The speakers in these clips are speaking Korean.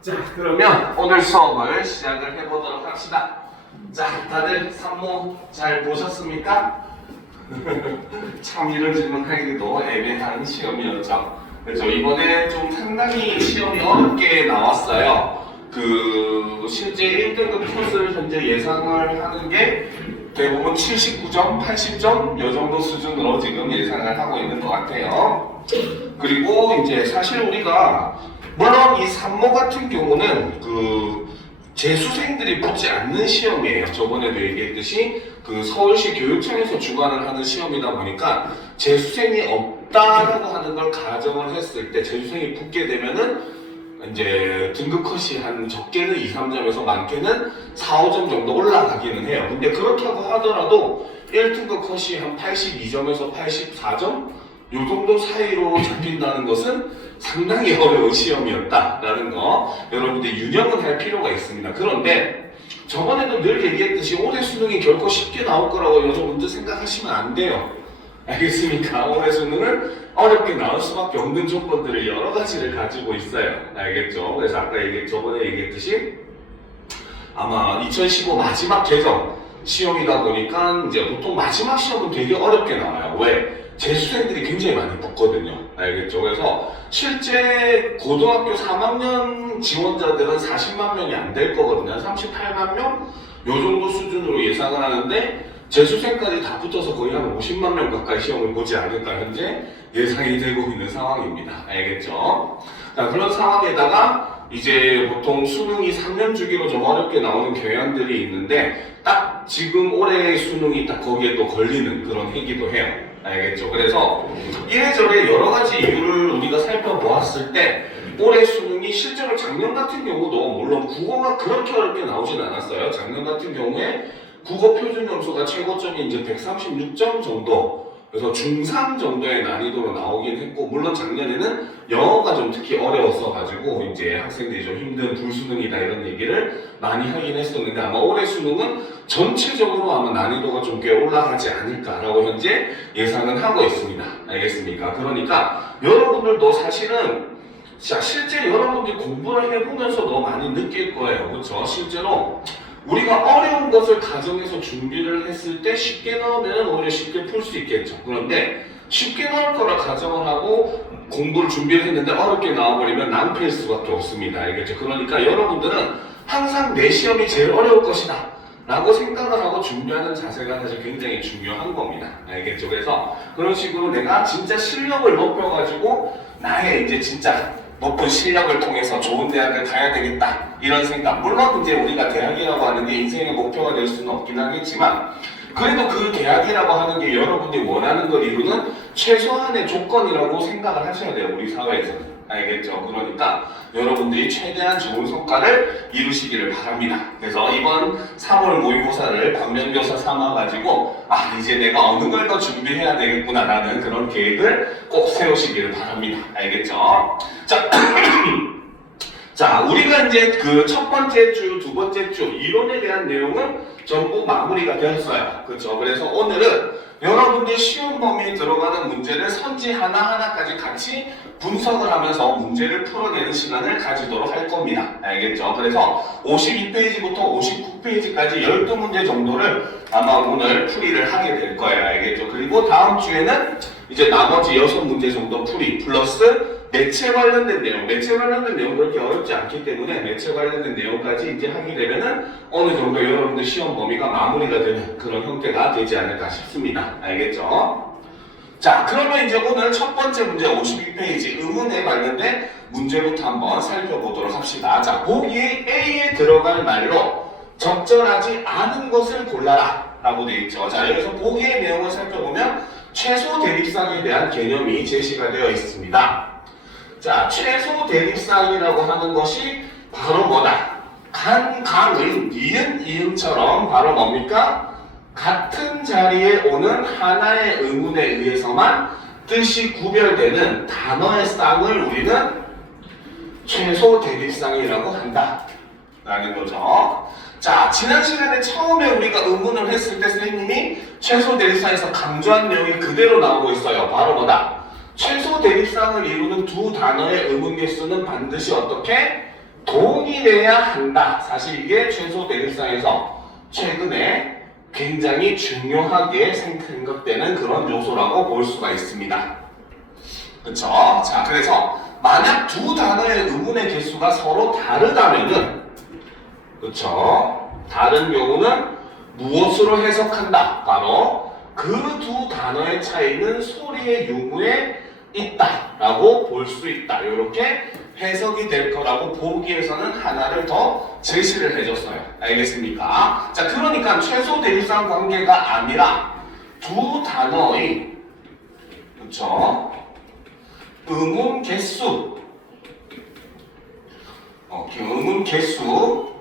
자, 그러면 오늘 수업을 시작을 해보도록 합시다. 자, 다들 산모 잘 보셨습니까? 참 이런 질문하기도 애매한 시험이었죠. 그래서 이번에 좀 상당히 시험이 어렵게 나왔어요. 실제 1등급 컷을 현재 예상을 하는 게 대부분 79점, 80점 이 정도 수준으로 지금 예상을 하고 있는 것 같아요. 그리고 이제 사실 우리가 물론 이 산모 같은 경우는 재수생들이 붙지 않는 시험이에요. 저번에도 얘기했듯이 서울시 교육청에서 주관을 하는 시험이다 보니까 재수생이 없다라고 하는 걸 가정을 했을 때 재수생이 붙게 되면은 이제 등급 컷이 한 적게는 2, 3점에서 많게는 4, 5점 정도 올라가기는 해요. 근데 그렇다고 하더라도 1등급 컷이 한 82점에서 84점? 요 정도 사이로 잡힌다는 것은 상당히 어려운 시험이었다라는 거 여러분들 유념은 할 필요가 있습니다. 그런데 저번에도 늘 얘기했듯이 올해 수능이 결코 쉽게 나올 거라고 여러분들 생각하시면 안 돼요. 알겠습니까? 올해 수능은 어렵게 나올 수밖에 없는 조건들을 여러 가지를 가지고 있어요. 알겠죠? 그래서 아까 저번에 얘기했듯이 아마 2015 마지막 개정 시험이다 보니까 이제 보통 마지막 시험은 되게 어렵게 나와요. 왜? 재수생들이 굉장히 많이 붙거든요. 알겠죠? 그래서 실제 고등학교 3학년 지원자들은 40만 명이 안 될 거거든요. 38만 명? 요 정도 수준으로 예상을 하는데 재수생까지 다 붙어서 거의 한 50만 명 가까이 시험을 보지 않을까 현재 예상이 되고 있는 상황입니다. 알겠죠? 자, 그런 상황에다가 이제 보통 수능이 3년 주기로 좀 어렵게 나오는 교양들이 있는데 딱 지금 올해 수능이 딱 거기에 또 걸리는 그런 해기도 해요. 알겠죠? 그래서 이래저래 여러 가지 이유를 우리가 살펴보았을 때 올해 수능이 실제로 작년 같은 경우도 물론 국어가 그렇게 어렵게 나오진 않았어요. 작년 같은 경우에 국어 표준 점수가 최고점이 이제 136점 정도, 그래서 중상 정도의 난이도로 나오긴 했고, 물론 작년에는 영어가 좀 특히 어려웠어 가지고 이제 학생들이 좀 힘든 불수능이다 이런 얘기를 많이 하긴 했었는데 아마 올해 수능은 전체적으로 아마 난이도가 좀 꽤 올라가지 않을까라고 현재 예상은 하고 있습니다. 알겠습니까? 그러니까 여러분들도 사실은 실제 여러분들이 공부를 해보면서도 많이 느낄 거예요. 그렇죠? 실제로 우리가 어려운 것을 가정해서 준비를 했을 때 쉽게 나오면 오히려 쉽게 풀 수 있겠죠. 그런데 쉽게 나올 거라 가정을 하고 공부를 준비를 했는데 어렵게 나와버리면 낭패일 수밖에 없습니다. 알겠죠? 그러니까 여러분들은 항상 내 시험이 제일 어려울 것이다 라고 생각을 하고 준비하는 자세가 사실 굉장히 중요한 겁니다. 알겠죠? 그래서 그런 식으로 내가 진짜 실력을 높여가지고 나의 이제 진짜 높은 실력을 통해서 좋은 대학을 가야 되겠다 이런 생각. 물론 이제 우리가 대학이라고 하는 게 인생의 목표가 될 수는 없긴 하겠지만 그래도 그 대학이라고 하는 게 여러분들이 원하는 걸 이루는 최소한의 조건이라고 생각을 하셔야 돼요. 우리 사회에서는. 알겠죠? 그러니까 여러분들이 최대한 좋은 성과를 이루시기를 바랍니다. 그래서 이번 3월 모의고사를 반면교사 삼아가지고 이제 내가 어느 걸 더 준비해야 되겠구나 라는 그런 계획을 꼭 세우시기를 바랍니다. 알겠죠? 자, 자, 우리가 이제 첫 번째 주, 두 번째 주 이론에 대한 내용은 전부 마무리가 되었어요. 그렇죠? 그래서 오늘은 여러분들 시험 범위에 들어가는 문제를 선지 하나하나까지 같이 분석을 하면서 문제를 풀어내는 시간을 가지도록 할 겁니다. 알겠죠? 그래서 52페이지부터 59페이지까지 12문제 정도를 아마 오늘 풀이를 하게 될 거예요. 알겠죠? 그리고 다음 주에는 이제 나머지 6문제 정도 풀이 플러스 매체 관련된 내용, 매체 관련된 내용 그렇게 어렵지 않기 때문에 매체 관련된 내용까지 이제 하게 되면은 어느 정도 여러분들 시험 범위가 마무리가 되는 그런 형태가 되지 않을까 싶습니다. 알겠죠? 자, 그러면 이제 오늘 첫 번째 문제 52페이지 의문에 관련된 문제부터 한번 살펴보도록 합시다. 자, 보기 A에 들어갈 말로 적절하지 않은 것을 골라라 라고 되어 있죠. 자, 여기서 보기의 내용을 살펴보면 최소 대립상에 대한 개념이 제시가 되어 있습니다. 자, 최소 대립상이라고 하는 것이 바로 뭐다? 간, 은, 니은, 이응처럼 바로 뭡니까? 같은 자리에 오는 하나의 의문에 의해서만 뜻이 구별되는 단어의 쌍을 우리는 최소 대립상이라고 한다 라는 거죠. 자, 지난 시간에 처음에 우리가 의문을 했을 때 선생님이 최소 대립상에서 강조한 내용이 그대로 나오고 있어요. 바로 뭐다? 최소 대립상을 이루는 두 단어의 의문 개수는 반드시 어떻게? 동일해야 한다. 사실 이게 최소 대립상에서 최근에 굉장히 중요하게 생각되는 그런 요소라고 볼 수가 있습니다. 그렇죠? 자, 그래서 만약 두 단어의 의문의 개수가 서로 다르다면은, 그렇죠? 다른 경우는 무엇으로 해석한다? 바로 그 두 단어의 차이는 소리의 유무에 있다라고 볼 수 있다. 이렇게 해석이 될 거라고 보기 위해서는 하나를 더 제시를 해줬어요. 알겠습니까? 자, 그러니까 최소 대립상 관계가 아니라 두 단어의, 그렇죠? 의문 개수, 의문 개수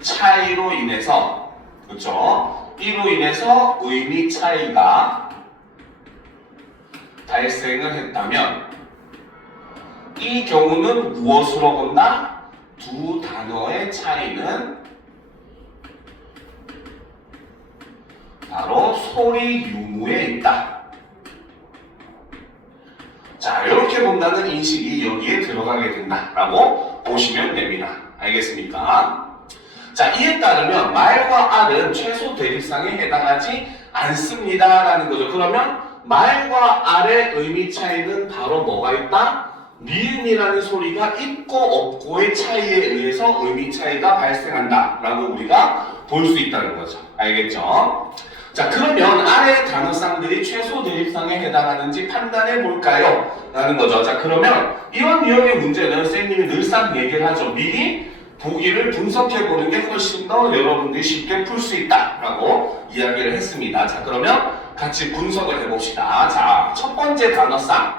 차이로 인해서, 그렇죠? 이로 인해서 의미 차이가 발생을 했다면 이 경우는 무엇으로 본다? 두 단어의 차이는 바로 소리 유무에 있다. 자, 이렇게 본다는 인식이 여기에 들어가게 된다라고 보시면 됩니다. 알겠습니까? 자, 이에 따르면 말과 알은 최소 대립상에 해당하지 않습니다라는 거죠. 그러면 말과 알의 의미 차이는 바로 뭐가 있다? 미음이라는 소리가 있고 없고의 차이에 의해서 의미 차이가 발생한다라고 우리가 볼 수 있다는 거죠. 알겠죠? 자, 그러면 아래 단어쌍들이 최소 대립상에 해당하는지 판단해 볼까요? 라는 거죠. 자, 그러면 이런 유형의 문제는 선생님이 늘상 얘기를 하죠. 미리 보기를 분석해 보는 게 훨씬 더 여러분들이 쉽게 풀 수 있다라고 이야기를 했습니다. 자, 그러면 같이 분석을 해봅시다. 자, 첫 번째 단어쌍,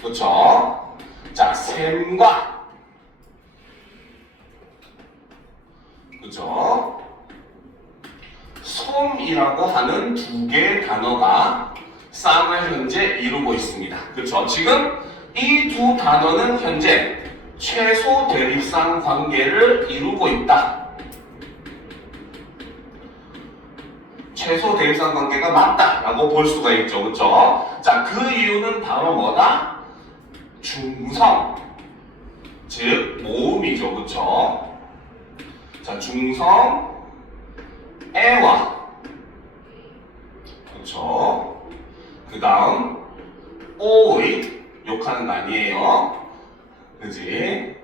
그렇죠? 자, 샘과, 그렇죠? 솜이라고 하는 두 개의 단어가 쌍을 현재 이루고 있습니다. 그렇죠? 지금 이 두 단어는 현재 최소 대립상 관계를 이루고 있다. 최소 대립상 관계가 맞다라고 볼 수가 있죠. 그렇죠? 자, 그 이유는 바로 뭐다? 중성, 즉 모음이죠. 그렇죠? 자, 중성 애와, 그렇죠? 그 다음 오의, 욕하는 거 아니에요. 그지?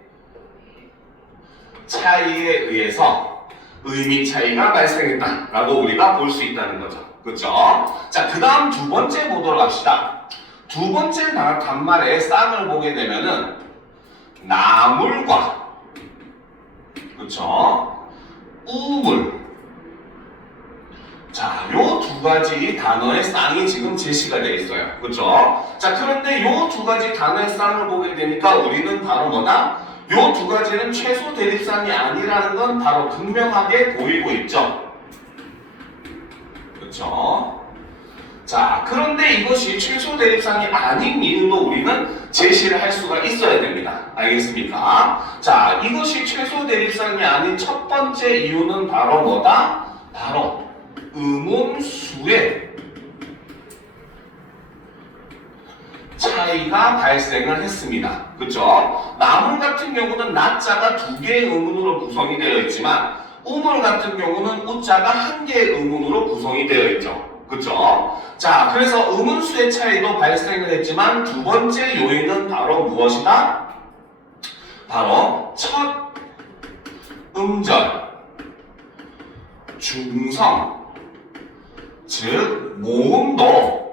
차이에 의해서 의미 차이가 발생했다라고 우리가 볼 수 있다는 거죠. 그렇죠? 자, 그 다음 두 번째 보도록 합시다. 두 번째 단말의 쌍을 보게 되면은 나물과, 그렇죠? 우물. 자, 요 두 가지 단어의 쌍이 지금 제시가 되어 있어요. 그렇죠? 자, 그런데 요 두 가지 단어의 쌍을 보게 되니까 우리는 바로 뭐다? 요 두 가지는 최소 대립상이 아니라는 건 바로 분명하게 보이고 있죠. 그렇죠? 자, 그런데 이것이 최소 대립상이 아닌 이유도 우리는 제시를 할 수가 있어야 됩니다. 알겠습니까? 자, 이것이 최소 대립상이 아닌 첫 번째 이유는 바로 뭐다? 바로 음음수의 차이가 발생을 했습니다. 그렇죠? 나물 같은 경우는 나자가 두 개의 음운으로 구성이 되어 있지만 우물 같은 경우는 우자가 한 개의 음운으로 구성이 되어 있죠. 그렇죠? 자, 그래서 음운수의 차이도 발생을 했지만 두 번째 요인은 바로 무엇이다? 바로 첫 음절, 중성, 즉 모음도,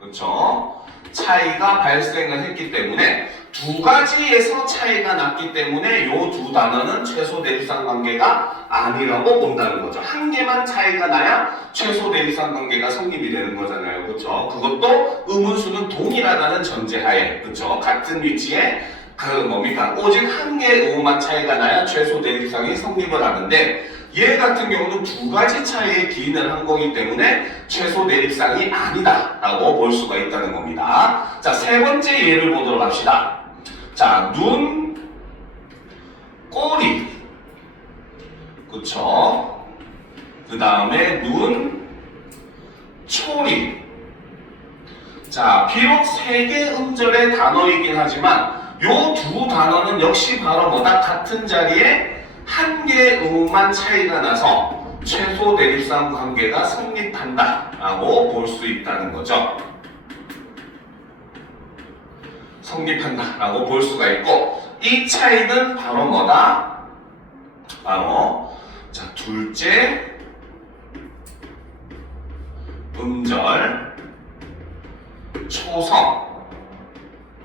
그렇죠? 차이가 발생을 했기 때문에 두 가지에서 차이가 났기 때문에 이 두 단어는 최소 대립상 관계가 아니라고 본다는 거죠. 한 개만 차이가 나야 최소 대립상 관계가 성립이 되는 거잖아요. 그렇죠? 그것도 음운수는 동일하다는 전제하에, 그렇죠? 같은 위치에 오직 한 개의 음만 차이가 나야 최소 대립상이 성립을 하는데 얘 같은 경우는 두 가지 차이에 기인을 한 거기 때문에 최소 대립상이 아니다라고 볼 수가 있다는 겁니다. 자, 세 번째 예를 보도록 합시다. 자, 눈, 꼬리, 그쵸? 그 다음에 눈, 초리. 자, 비록 세 개 음절의 단어이긴 하지만 요 두 단어는 역시 바로 뭐다? 같은 자리에 한 개의 음만 차이가 나서 최소 대립상 관계가 성립한다 라고 볼 수 있다는 거죠. 성립한다 라고 볼 수가 있고, 이 차이는 바로 뭐다? 바로 자, 둘째 음절 초성,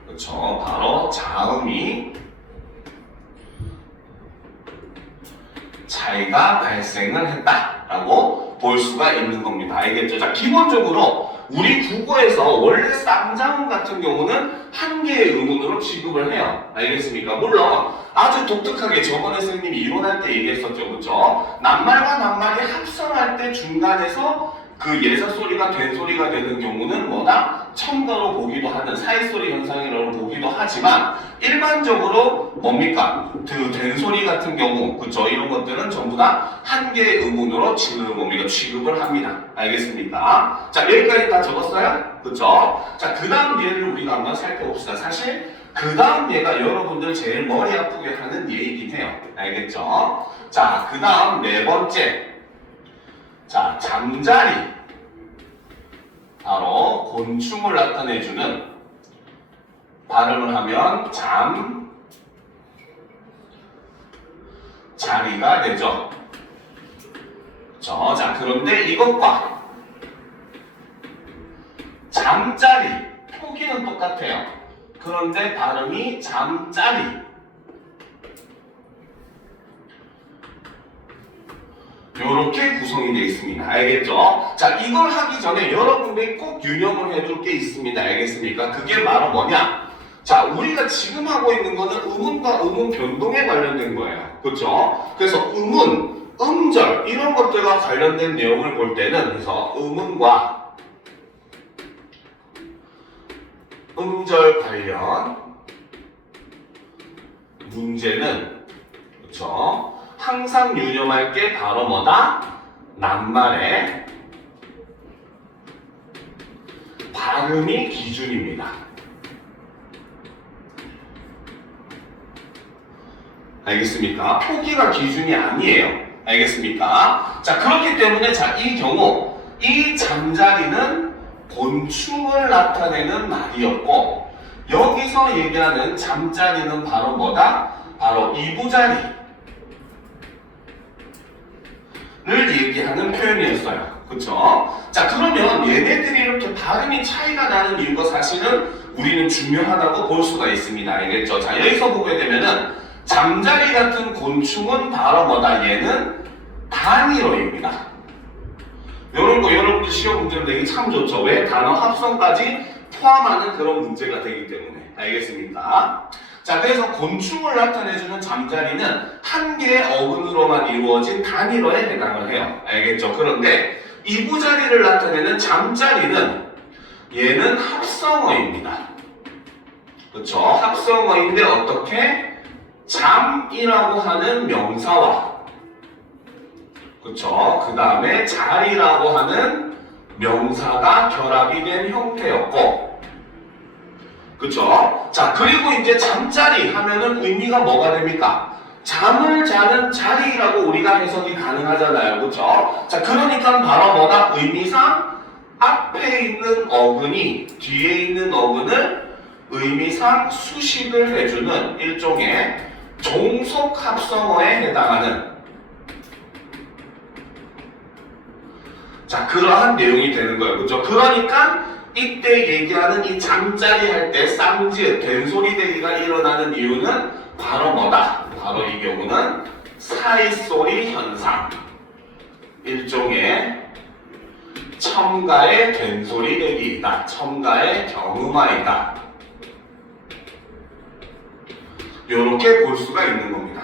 그렇죠? 바로 자음이 차이가 발생을 했다라고 볼 수가 있는 겁니다. 알겠죠? 자, 기본적으로 우리 국어에서 원래 쌍자음 같은 경우는 한 개의 음운으로 취급을 해요. 알겠습니까? 물론 아주 독특하게 저번에 선생님이 이론할 때 얘기했었죠. 그렇죠? 낱말과 낱말이 합성할 때 중간에서 그 예사소리가 된소리가 되는 경우는 뭐다? 첨가로 보기도 하는 사이소리 현상이라고 보기도 하지만, 일반적으로 뭡니까? 그 된소리 같은 경우, 그쵸? 이런 것들은 전부 다 한 개의 음운으로 취급을 합니다. 알겠습니까? 자, 여기까지 다 적었어요? 그쵸? 자, 그 다음 예를 우리가 한번 살펴봅시다. 사실 그 다음 예가 여러분들 제일 머리 아프게 하는 예이긴 해요. 알겠죠? 자, 그 다음 네 번째. 자, 잠자리. 바로 곤충을 나타내주는, 발음을 하면 자리가 되죠. 자, 그런데 이것과 잠자리, 표기는 똑같아요. 그런데 발음이 잠자리. 이렇게 구성이 되어 있습니다. 알겠죠? 자, 이걸 하기 전에 여러분들이 꼭 유념을 해둘 게 있습니다. 알겠습니까? 그게 바로 뭐냐? 자, 우리가 지금 하고 있는 거는 음운과 음운 변동에 관련된 거예요. 그렇죠? 그래서 음운, 음절 이런 것들과 관련된 내용을 볼 때는, 그래서 음운과 음절 관련 문제는, 그렇죠? 항상 유념할 게 바로 뭐다? 낱말의 발음이 기준입니다. 알겠습니까? 표기가 기준이 아니에요. 알겠습니까? 자, 그렇기 때문에 자, 이 경우 이 잠자리는 곤충을 나타내는 말이었고, 여기서 얘기하는 잠자리는 바로 뭐다? 바로 이부자리 를 얘기하는 표현이었어요. 그쵸? 자, 그러면 얘네들이 이렇게 발음이 차이가 나는 이유가 사실은 우리는 중요하다고 볼 수가 있습니다. 알겠죠? 자, 여기서 보게 되면은 잠자리 같은 곤충은 바로 뭐다? 얘는 단일어입니다. 이런 거 여러분들 시험 문제로 내기 참 좋죠. 왜? 단어 합성까지 포함하는 그런 문제가 되기 때문에. 알겠습니까? 자, 그래서 곤충을 나타내주는 잠자리는 한 개의 어근으로만 이루어진 단일어에 해당을 해요. 알겠죠? 그런데 이부자리를 나타내는 잠자리는 얘는 합성어입니다. 그렇죠? 합성어인데 어떻게? 잠이라고 하는 명사와, 그렇죠? 그 다음에 자리라고 하는 명사가 결합이 된 형태였고, 그쵸? 자, 그리고 이제 잠자리 하면은 의미가 뭐가 됩니까? 잠을 자는 자리라고 우리가 해석이 가능하잖아요. 그쵸? 자, 그러니까 바로 뭐다? 의미상 앞에 있는 어근이 뒤에 있는 어근을 의미상 수식을 해주는 일종의 종속 합성어에 해당하는, 자, 그러한 내용이 되는 거예요. 그쵸? 그러니까 이때 얘기하는 이 잠자리 할 때 쌍지읒, 된소리 대기가 일어나는 이유는 바로 뭐다? 바로 이 경우는 사이소리 현상, 일종의 첨가의 된소리 대기이다. 첨가의 경음화이다. 이렇게 볼 수가 있는 겁니다.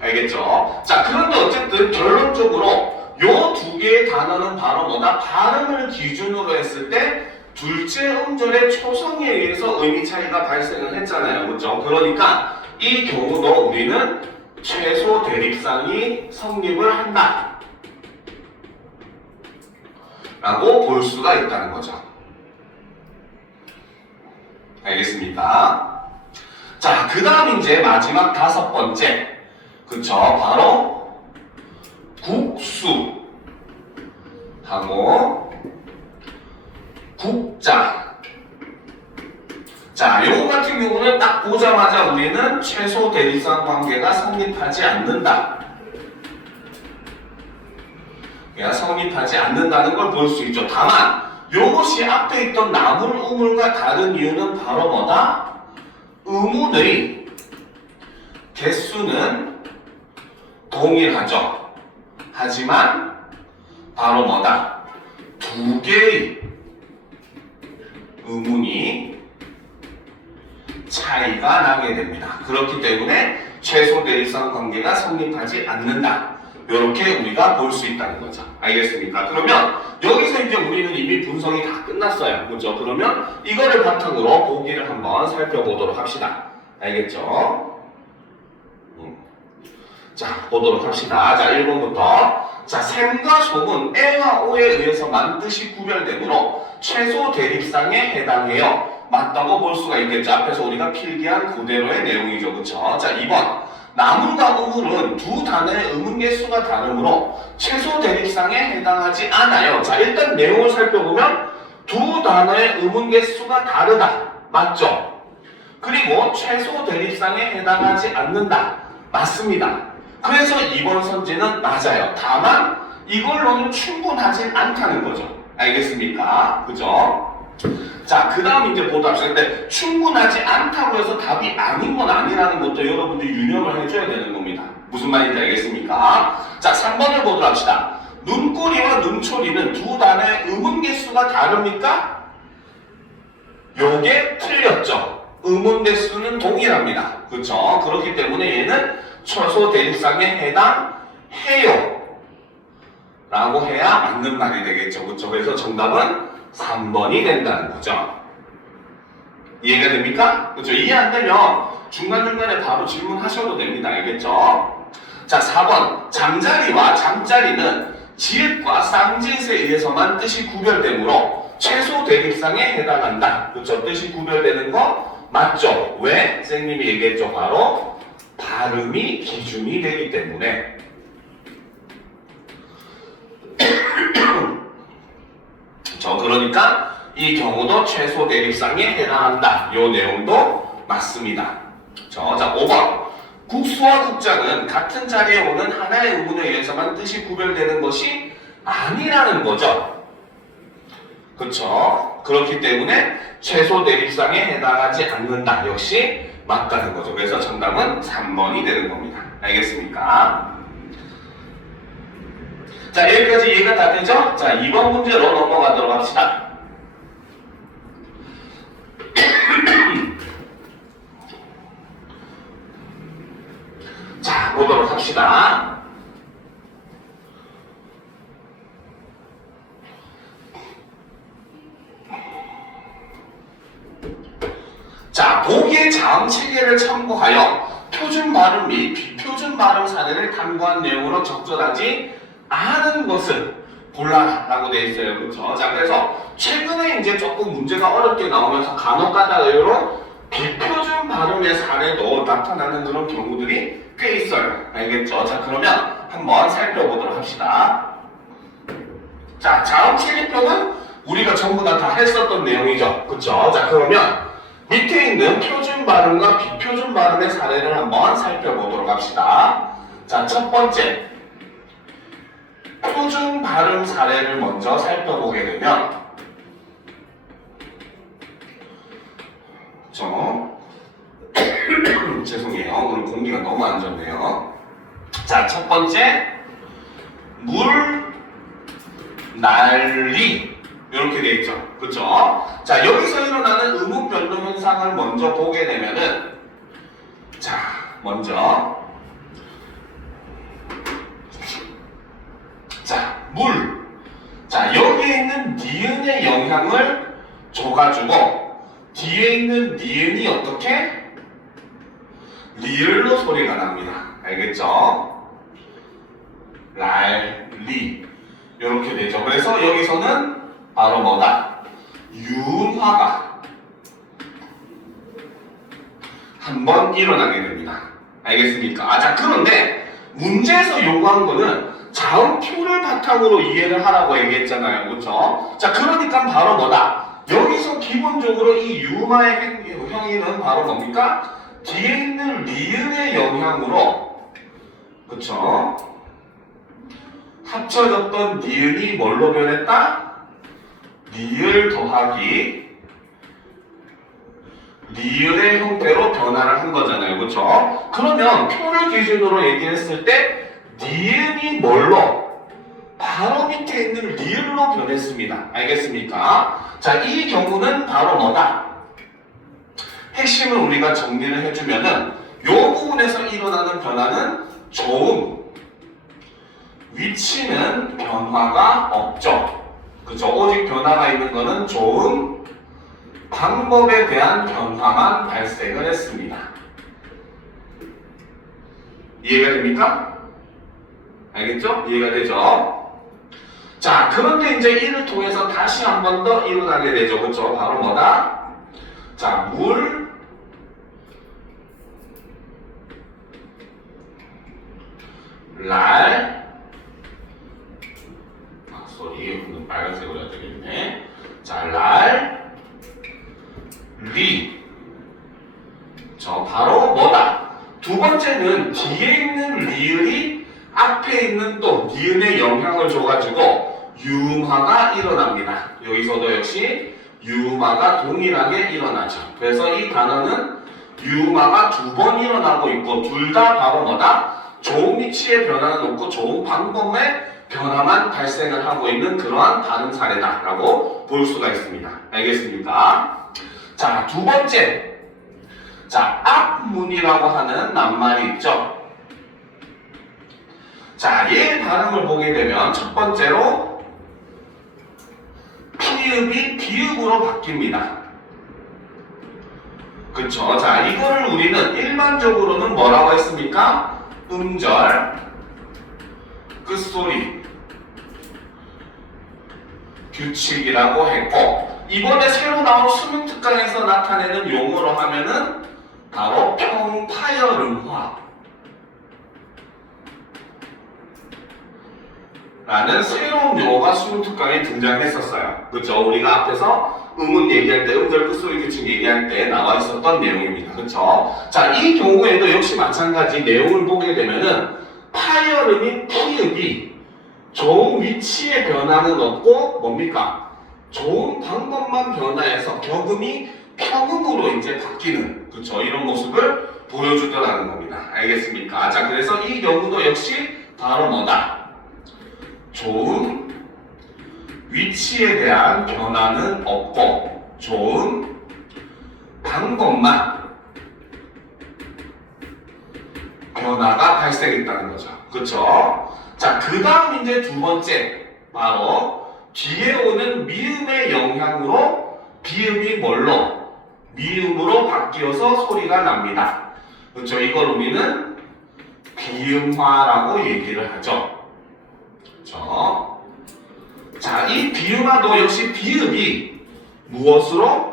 알겠죠? 자, 그런데 어쨌든 결론적으로 요 두 개의 단어는 바로 뭐다? 발음을 기준으로 했을 때 둘째 음절의 초성에 의해서 의미 차이가 발생을 했잖아요. 그렇죠? 그러니까 이 경우도 우리는 최소 대립상이 성립을 한다 라고 볼 수가 있다는 거죠. 알겠습니다. 자, 그 다음 이제 마지막 5번째. 그쵸? 바로 국수 하고 국자. 자, 요거 같은 경우는 딱 보자마자 우리는 최소 대립상 관계가 성립하지 않는다. 성립하지 않는다는 걸 볼 수 있죠. 다만 요것이 앞에 있던 나물, 우물과 다른 이유는 바로 뭐다? 의문의 개수는 동일하죠. 하지만 바로 뭐다? 2개의 의문이 차이가 나게 됩니다. 그렇기 때문에 최소 대립상 관계가 성립하지 않는다. 이렇게 우리가 볼 수 있다는 거죠. 알겠습니까? 그러면 여기서 이제 우리는 이미 분석이 다 끝났어요. 그죠? 그러면 이거를 바탕으로 보기를 한번 살펴보도록 합시다. 알겠죠? 자, 보도록 합시다. 자, 1번부터. 자, 샘과 소은 에와 오에 의해서만 뜻이 구별되므로 최소 대립상에 해당해요. 맞다고 볼 수가 있겠죠. 앞에서 우리가 필기한 그대로의 내용이죠. 그쵸? 자, 2번. 나물과 우물은 두 단어의 의문 개수가 다르므로 최소 대립상에 해당하지 않아요. 자, 일단 내용을 살펴보면 두 단어의 의문 개수가 다르다. 맞죠? 그리고 최소 대립상에 해당하지 않는다. 맞습니다. 그래서 2번 선지는 맞아요. 다만 이걸로는 충분하진 않다는 거죠. 알겠습니까? 그죠? 자, 그 다음 이제 보도록 합시다. 근데 충분하지 않다고 해서 답이 아닌 건 아니라는 것도 여러분들이 유념을 해줘야 되는 겁니다. 무슨 말인지 알겠습니까? 자, 3번을 보도록 합시다. 눈꼬리와 눈초리는 두 단어의 의문 개수가 다릅니까? 요게 틀렸죠. 의문 개수는 동일합니다. 그렇죠? 그렇기 때문에 얘는 최소 대립상에 해당해요. 라고 해야 맞는 말이 되겠죠. 그렇죠? 그래서 정답은 3번이 된다는 거죠. 이해가 됩니까? 그렇죠? 이해 안 되면 중간중간에 바로 질문하셔도 됩니다. 알겠죠? 자, 4번. 잠자리와 잠자리는 지읒과 쌍지읒에 의해서만 뜻이 구별되므로 최소 대립상에 해당한다. 그렇죠? 뜻이 구별되는 거 맞죠? 왜? 선생님이 얘기했죠. 바로 발음이 기준이 되기 때문에. 그러니까 이 경우도 최소 대립상에 해당한다. 이 내용도 맞습니다. 자, 5번. 국수와 국자는 같은 자리에 오는 하나의 의문에 의해서만 뜻이 구별되는 것이 아니라는 거죠. 그렇죠? 그렇기 때문에 최소 대립상에 해당하지 않는다. 역시 맞다는 거죠. 그래서 정답은 3번이 되는 겁니다. 알겠습니까? 자, 여기까지 이해가 다 되죠? 자, 2번 문제로 넘어가도록 합시다. 자, 보도록 합시다. 자, 보기의 자음 체계를 참고하여 표준 발음 및 비표준 발음 사례를 탐구한 내용으로 적절하지 않은 것을 골라라고 되어 있어요. 그렇죠? 자, 그래서 최근에 이제 조금 문제가 어렵게 나오면서 간혹가다 의외로 비표준 발음의 사례도 나타나는 그런 경우들이 꽤 있어요. 알겠죠? 자, 그러면 한번 살펴보도록 합시다. 자, 자음 체계표는 우리가 전부 다 했었던 내용이죠. 그렇죠? 자, 그러면 밑에 있는 표준 발음과 비표준 발음의 사례를 한번 살펴보도록 합시다. 자, 첫 번째. 표준 발음 사례를 먼저 살펴보게 되면 죄송해요. 오늘 공기가 너무 안 좋네요. 자, 첫 번째 물, 난리 이렇게 되어 있죠. 그렇죠? 자, 여기서 일어나는 의문 변동 현상을 먼저 보게 되면은 자, 먼저 자, 물. 자, 여기에 있는 니은의 영향을 줘가지고 뒤에 있는 니은이 어떻게? 리을로 소리가 납니다. 알겠죠? 랄리 이렇게 되죠. 그래서 여기서는 바로 뭐다? 융화가 한번 일어나게 됩니다. 알겠습니까? 자, 그런데 문제에서 요구한 거는 자음표를 바탕으로 이해를 하라고 얘기했잖아요. 그렇죠? 자, 그러니까 바로 뭐다? 여기서 기본적으로 이 유마의 행위는 바로 뭡니까? 뒤에 있는 리을의 영향으로, 그렇죠? 합쳐졌던 니은이 뭘로 변했다? 리을 더하기 리을의 형태로 변화를 한 거잖아요. 그렇죠? 그러면 표를 기준으로 얘기했을 때 니은이 뭘로? 바로 밑에 있는 리을로 변했습니다. 알겠습니까? 자, 이 경우는 바로 뭐다? 핵심을 우리가 정리를 해주면은 요 부분에서 일어나는 변화는 조음, 위치는 변화가 없죠. 그죠? 오직 변화가 있는 거는 조음, 방법에 대한 변화만 발생을 했습니다. 이해가 됩니까? 알겠죠? 이해가 되죠? 자, 그런데 이제 이를 통해서 다시 한 번 더 일어나게 되죠. 그죠? 바로 뭐다? 자, 물, 랄, 소리, 빨간색으로 해야 되겠네. 자, 랄, 리. 저 바로 뭐다? 두 번째는 뒤에 있는 리을이 앞에 있는 또 니은의 영향을 줘가지고 유마가 일어납니다. 여기서도 역시 유마가 동일하게 일어나죠. 그래서 이 단어는 유마가 두 번 일어나고 있고 둘 다 바로 뭐다? 좋은 위치의 변화는 없고 좋은 방법의 변화만 발생을 하고 있는 그러한 다른 사례다라고 볼 수가 있습니다. 알겠습니까? 자, 두 번째. 자, 앞문이라고 하는 낱말이 있죠. 자, 얘 발음을 보게 되면 첫 번째로 피읍이 비읍으로 바뀝니다. 그쵸? 자, 이거를 우리는 일반적으로는 뭐라고 했습니까? 음절, 끝소리, 규칙이라고 했고, 이번에 새로 나온 수능특강에서 나타내는 용어로 하면은 바로 평파열음화 라는 새로운 용어가 수능특강에 등장했었어요. 그렇죠? 우리가 앞에서 음운 얘기할 때, 음절 끝소리 규칙 얘기할 때 나와 있었던 내용입니다. 그렇죠? 자, 이 경우에도 역시 마찬가지 내용을 보게 되면은 파열음인 피읍이 좋은 위치의 변화는 없고 뭡니까? 좋은 방법만 변화해서 격음이 평음으로 이제 바뀌는, 그렇죠? 이런 모습을 보여주더라는 겁니다. 알겠습니까? 자, 그래서 이 경우도 역시 바로 뭐다? 좋은 위치에 대한 변화는 없고 좋은 방법만 변화가 발생했다는 거죠. 그렇죠? 자, 그 다음 이제 두 번째 바로 뒤에 오는 미음의 영향으로 비음이 뭘로? 미음으로 바뀌어서 소리가 납니다. 그렇죠? 이걸 우리는 비음화라고 얘기를 하죠. 그렇죠? 자, 이 비음화도 역시 비읍이 무엇으로?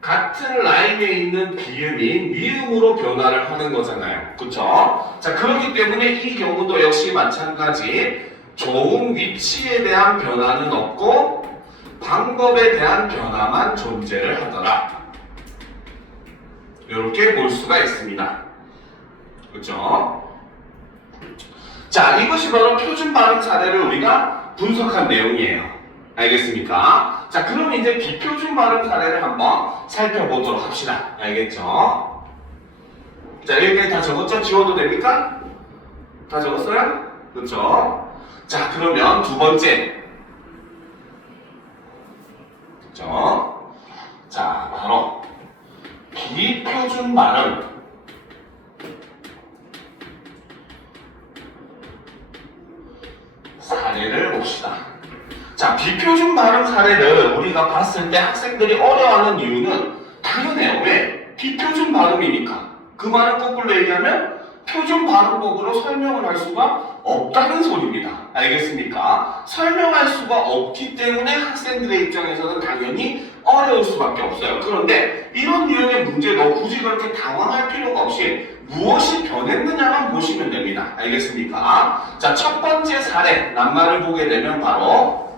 같은 라인에 있는 비음이 미음으로 변화를 하는 거잖아요. 그렇죠? 자, 그렇기 때문에 이 경우도 역시 마찬가지 좋은 위치에 대한 변화는 없고 방법에 대한 변화만 존재를 하더라. 이렇게 볼 수가 있습니다. 그렇죠? 자, 이것이 바로 표준 발음 사례를 우리가 분석한 내용이에요. 알겠습니까? 자, 그럼 이제 비표준 발음 사례를 한번 살펴보도록 합시다. 알겠죠? 자, 여기까지 다 적었죠? 지워도 됩니까? 다 적었어요? 그렇죠? 자, 그러면 두 번째. 그렇죠? 자, 바로 비표준 발음. 사례를 봅시다. 자, 비표준 발음 사례를 우리가 봤을 때 학생들이 어려워하는 이유는 당연해요. 왜? 비표준 발음이니까. 그 말을 거꾸로 얘기하면 표준 발음법으로 설명을 할 수가 없다는 소리입니다. 알겠습니까? 설명할 수가 없기 때문에 학생들의 입장에서는 당연히 어려울 수밖에 없어요. 그런데 이런 유형의 문제도 굳이 그렇게 당황할 필요가 없이 무엇이 변했느냐만 보시면 됩니다. 알겠습니까? 자, 첫 번째 사례 낱말을 보게 되면 바로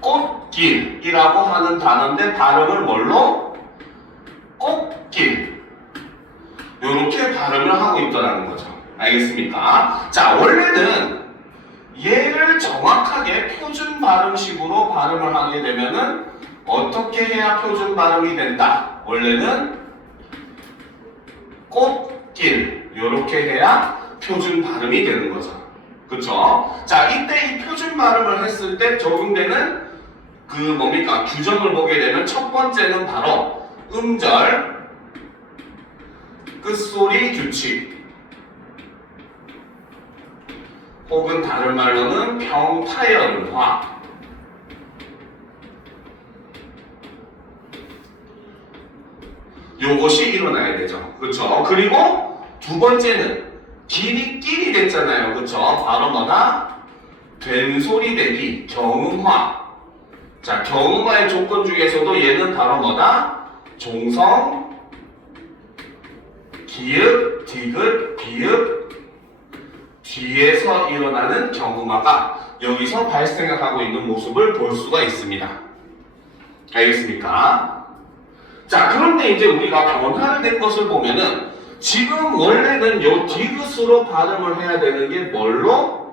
꽃길이라고 하는 단어인데 발음을 뭘로? 꽃길. 이렇게 발음을 하고 있더라는 거죠. 알겠습니까? 자, 원래는 얘를 정확하게 표준 발음식으로 발음을 하게 되면은 어떻게 해야 표준 발음이 된다? 원래는 꽃길 이렇게 해야 표준 발음이 되는 거죠. 그쵸? 자, 이때 이 표준 발음을 했을 때 적용되는 그 뭡니까? 규정을 보게 되면 첫 번째는 바로 음절, 끝소리 규칙, 혹은 다른 말로는 평타연화. 요것이 일어나야 되죠. 그렇죠? 그리고 두 번째는 길이 끼리 됐잖아요. 그렇죠? 바로 뭐다? 된소리 되기, 경음화. 자, 경음화의 조건 중에서도 얘는 바로 뭐다? 종성, 기읍, 디귿, 비읍, 뒤에서 일어나는 경음화가 여기서 발생하고 있는 모습을 볼 수가 있습니다. 알겠습니까? 자, 그런데 이제 우리가 변화를 낸 것을 보면은 지금 원래는 요 디귿으로 발음을 해야 되는 게 뭘로?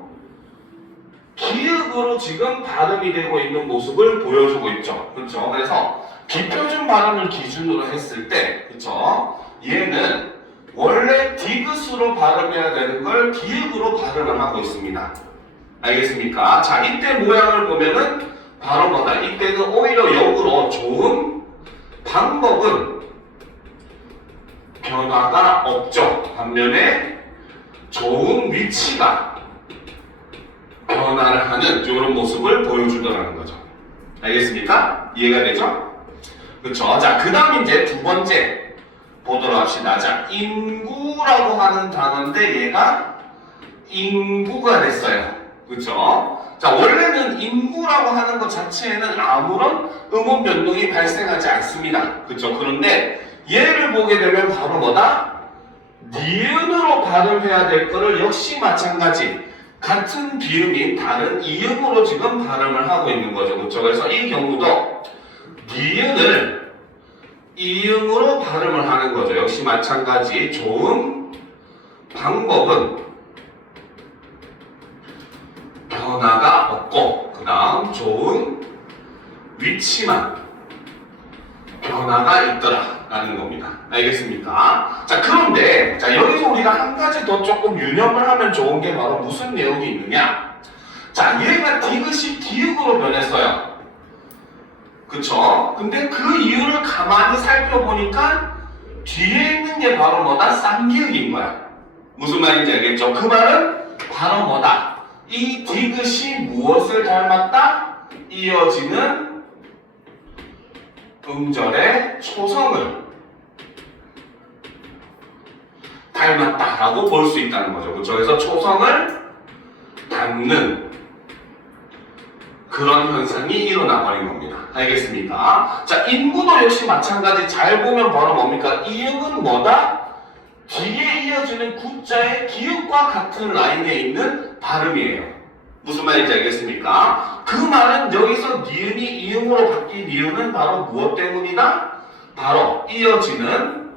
기읍으로 지금 발음이 되고 있는 모습을 보여주고 있죠. 그렇죠? 그래서 비표준 발음을 기준으로 했을 때, 그렇죠? 얘는 원래 디귿으로 발음해야 되는 걸 기읍으로 발음을 하고 있습니다. 알겠습니까? 자, 이때 모양을 보면은 바로 뭐다? 이때는 오히려 역으로 좋은 방법은 변화가 없죠. 반면에 좋은 위치가 변화를 하는 이런 모습을 보여주더라는 거죠. 알겠습니까? 이해가 되죠? 그렇죠? 자, 그 다음 이제 두 번째 보도록 합시다. 자, 인구라고 하는 단어인데 얘가 인구가 됐어요. 그렇죠? 자, 원래는 인구라고 하는 것 자체에는 아무런 음운 변동이 발생하지 않습니다. 그렇죠? 그런데 얘를 보게 되면 바로 뭐다? 니은으로 발음해야 될 거를 역시 마찬가지 같은 비음인 다른 이음으로 지금 발음을 하고 있는 거죠. 그렇죠? 그래서 이 경우도 니은을 이음으로 발음을 하는 거죠. 역시 마찬가지 좋은 방법은 변화가 없고 그 다음 좋은 위치만 변화가 있더라 라는 겁니다. 알겠습니까? 자, 그런데 자, 여기서 우리가 한 가지 더 조금 유념을 하면 좋은 게 바로 무슨 내용이 있느냐? 자, 얘가 디귿이 기읍으로 변했어요. 그쵸? 근데 그 이유를 가만히 살펴보니까 뒤에 있는 게 바로 뭐다? 쌍기역인 거야. 무슨 말인지 알겠죠? 그 말은 바로 뭐다? 이 디귿이 무엇을 닮았다? 이어지는 음절의 초성을 닮았다라고 볼 수 있다는 거죠. 그렇죠? 그래서 초성을 닮는 그런 현상이 일어나 버린 겁니다. 알겠습니까? 자, 인구도 역시 마찬가지. 잘 보면 바로 뭡니까? 이음은 뭐다? 뒤에 이어지는 구자의 기읍과 같은 라인에 있는 발음이에요. 무슨 말인지 알겠습니까? 그 말은 여기서 니은이 이음으로 바뀐 이유는 바로 무엇 때문이다? 바로 이어지는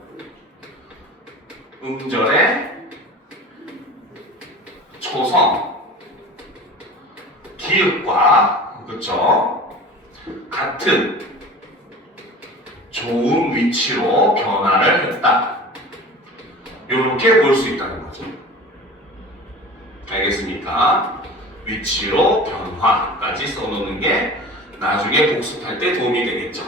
음절의 초성, 기읍과 그렇죠? 같은 좋은 위치로 변화를 했다. 이렇게 볼 수 있다는 거죠. 알겠습니까? 위치로 변화까지 써놓는 게 나중에 복습할 때 도움이 되겠죠.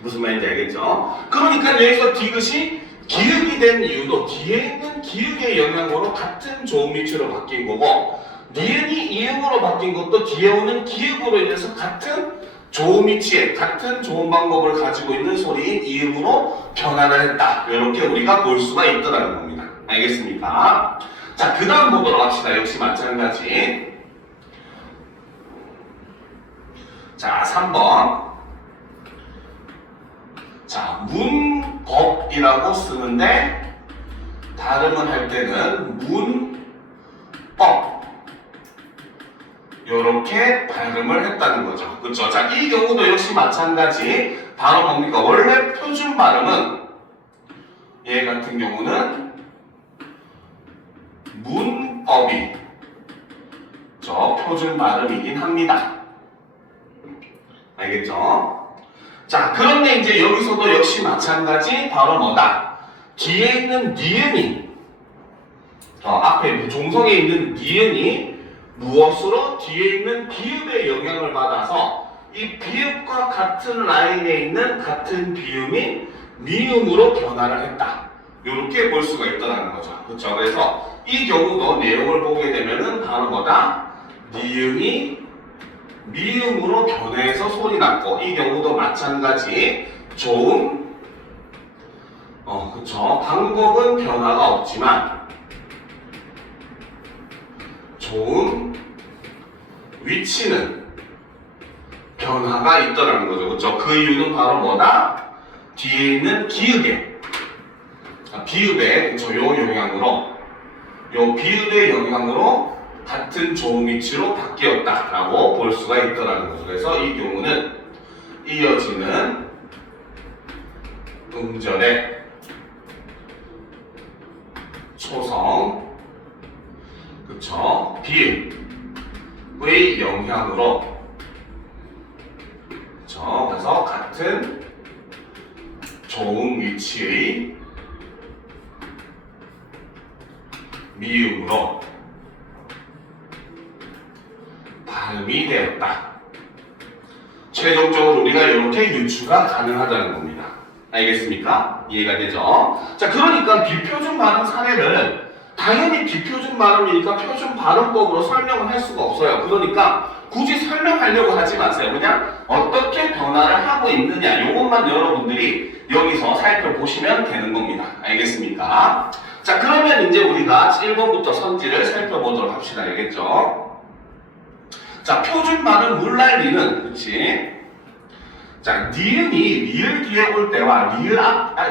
무슨 말인지 알겠죠? 그러니까 여기서 디귿이 기읍이 된 이유도 뒤에 있는 기읍의 영향으로 같은 좋은 위치로 바뀐 거고, 니은이 이음으로 바뀐 것도 뒤에 오는 기읍으로 인해서 같은 좋은 위치에 같은 좋은 방법을 가지고 있는 소리인 이음으로 변화를 했다. 이렇게 우리가 볼 수가 있더라는 겁니다. 알겠습니까? 자, 그 다음 보도록 합시다. 역시 마찬가지. 자, 3번. 자, 문법이라고 쓰는데 발음을 할 때는 문법 요렇게 발음을 했다는 거죠. 그렇죠? 자, 이 경우도 역시 마찬가지. 바로 뭡니까? 원래 표준 발음은 얘 같은 경우는 문법이 저 표준 발음이긴 합니다. 알겠죠? 자, 그런데 이제 여기서도 역시 마찬가지. 바로 뭐다? 뒤에 있는 니은이 앞에 종성에 있는 니은이 무엇으로? 뒤에 있는 비읍의 영향을 받아서 이 비읍과 같은 라인에 있는 같은 비음이 미음으로 변화를 했다. 이렇게 볼 수가 있다는 거죠. 그렇죠? 그래서 이 경우도 내용을 보게 되면은 바로 뭐다? 니음이 미음으로 변해서 소리 났고, 이 경우도 마찬가지. 좋은 그쵸. 방법은 변화가 없지만 좋은 위치는 변화가 있더라는 거죠. 그쵸. 그 이유는 바로 뭐다? 뒤에 있는 기읍의 비읍의 그쵸. 요 비읍의 영향으로 같은 좋은 위치로 바뀌었다라고 볼 수가 있더라는 거죠. 그래서 이 경우는 이어지는 음절의 초성, 그쵸? 비읍의 영향으로, 그쵸? 그래서 같은 좋은 위치의 미음으로 발음이 되었다. 최종적으로 우리가 이렇게 유추가 가능하다는 겁니다. 알겠습니까? 이해가 되죠? 자, 그러니까 비표준 발음 사례를 당연히 비표준 발음이니까 표준 발음법으로 설명을 할 수가 없어요. 그러니까 굳이 설명하려고 하지 마세요. 그냥 어떻게 변화를 하고 있느냐, 이것만 여러분들이 여기서 살펴보시면 되는 겁니다. 알겠습니까? 자, 그러면 이제 우리가 1번부터 선지를 살펴보도록 합시다. 알겠죠? 자, 표준 발음 물랄리는, 그치? 자, 니은이 리을 뒤에 올 때와